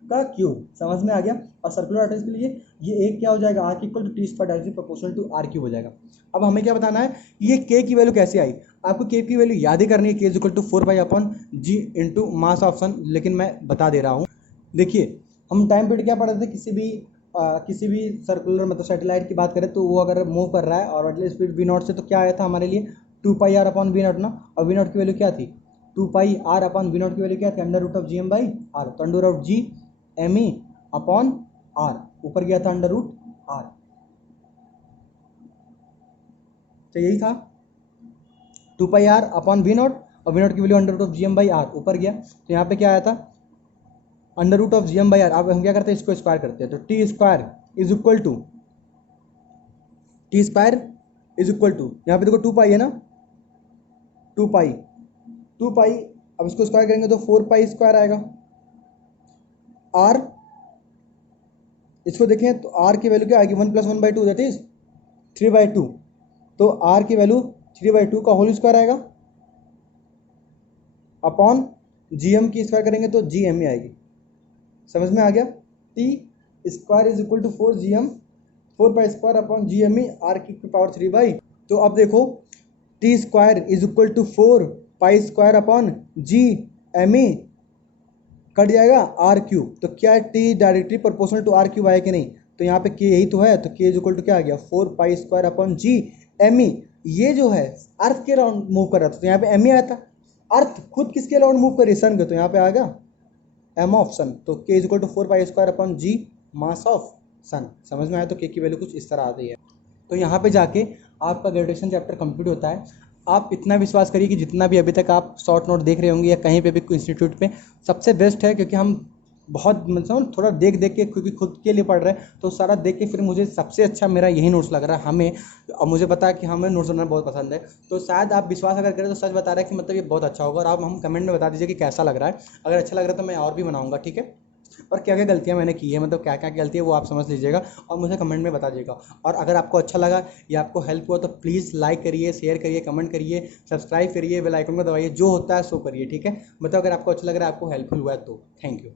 का क्यूब, समझ में आ गया। और सर्कुलर आर्टरीज के लिए ये एक क्या हो जाएगा, R equal to T square directly proportional to R cube हो जाएगा। अब हमें क्या बताना है, ये के की वैल्यू कैसे आई। आपको के की वैल्यू याद ही करनी है, K is equal to 4 pi upon G into mass of sun, लेकिन मैं बता दे रहा हूँ। देखिए हम टाइम पीरियड क्या पढ़ रहे थे, किसी भी सर्कुलर मतलब सैटेलाइट की बात करें तो वो अगर मूव कर रहा है और मतलब स्पीड वी नॉट से, तो क्या आया था हमारे लिए 2 pi R upon V nought ना। और वी नॉट की वैल्यू क्या थी, 2 pi R upon V not की वैल्यू क्या थी, under root of G M by R. तो under root G M E upon R, ऊपर गया था अंडर रूट आर, तो यही था 2 pi R upon V naught, और वी नॉट की value under root of G M by R, ऊपर गया। तो यहाँ पे क्या आया था under root of G M by R. अब हम क्या करते हैं, इसको स्क्वायर करते हैं, तो T square is equal to यहाँ पे देखो 2 पाई है ना, 2 पाई, अब इसको स्क्वायर करेंगे तो 4 पाई स्क्वायर आएगा। आर, इसको देखें तो आर की वैल्यू क्या आएगी, 1 + 1/2 दैट इज 3/2। तो आर की वैल्यू 3/2 का होल स्क्वायर आएगा अपॉन जी एम की स्क्वायर करेंगे तो जी एम ही आएगी, समझ में आ गया। T square is equal to 4 pi square upon G M E R की पावर 3/। तो अब देखो T square is equal to 4 pi square upon G M E, cut जाएगा आर क्यूब। तो क्या T directly proportional to R cube आया कि नहीं, तो यहाँ पे के यही तो है, तो के इज इक्वल टू क्या आ गया 4 pi square upon G M E. ये जो है अर्थ के अराउंड मूव कर रहा था, तो यहाँ पे एम ई आया था। अर्थ खुद किसके अराउंड मूव कर रही है, सन के, तो यहाँ पे आ गया एम ऑफ सन। तो K is equal to 4 pi square upon G mass of sun, समझ में आया। तो के की वैल्यू कुछ इस तरह आ रही है। तो यहाँ पे जाके आपका ग्रेजुएशन चैप्टर कंप्लीट होता है। आप इतना विश्वास करिए कि जितना भी अभी तक आप शॉर्ट नोट देख रहे होंगे या कहीं पे भी कोई इंस्टीट्यूट पे, सबसे बेस्ट है, क्योंकि हम बहुत मतलब थोड़ा देख देख के, क्योंकि खुद के लिए पढ़ रहे हैं तो सारा देख के फिर मुझे सबसे अच्छा मेरा यही नोट्स लग रहा है हमें। और मुझे पता है कि हमें नोट्स बनाना बहुत पसंद है, तो शायद आप विश्वास अगर करें तो सच बता रहे हैं कि मतलब ये बहुत अच्छा होगा। और आप हम कमेंट में बता दीजिए कि कैसा लग रहा है। अगर अच्छा लग रहा है तो मैं और भी बनाऊंगा, ठीक है। और क्या क्या गलतियाँ मैंने की है, मतलब क्या क्या गलती है वो आप समझ लीजिएगा और मुझे कमेंट में बता दीजिएगा। और अगर आपको अच्छा लगा या आपको हेल्प हुआ तो प्लीज़ लाइक करिए, शेयर करिए, कमेंट करिए, सब्सक्राइब करिए, बेल आइकन को दबाइए, जो होता है सो करिए, ठीक है। मतलब अगर आपको अच्छा लग रहा है, आपको हेल्पफुल हुआ है तो थैंक यू।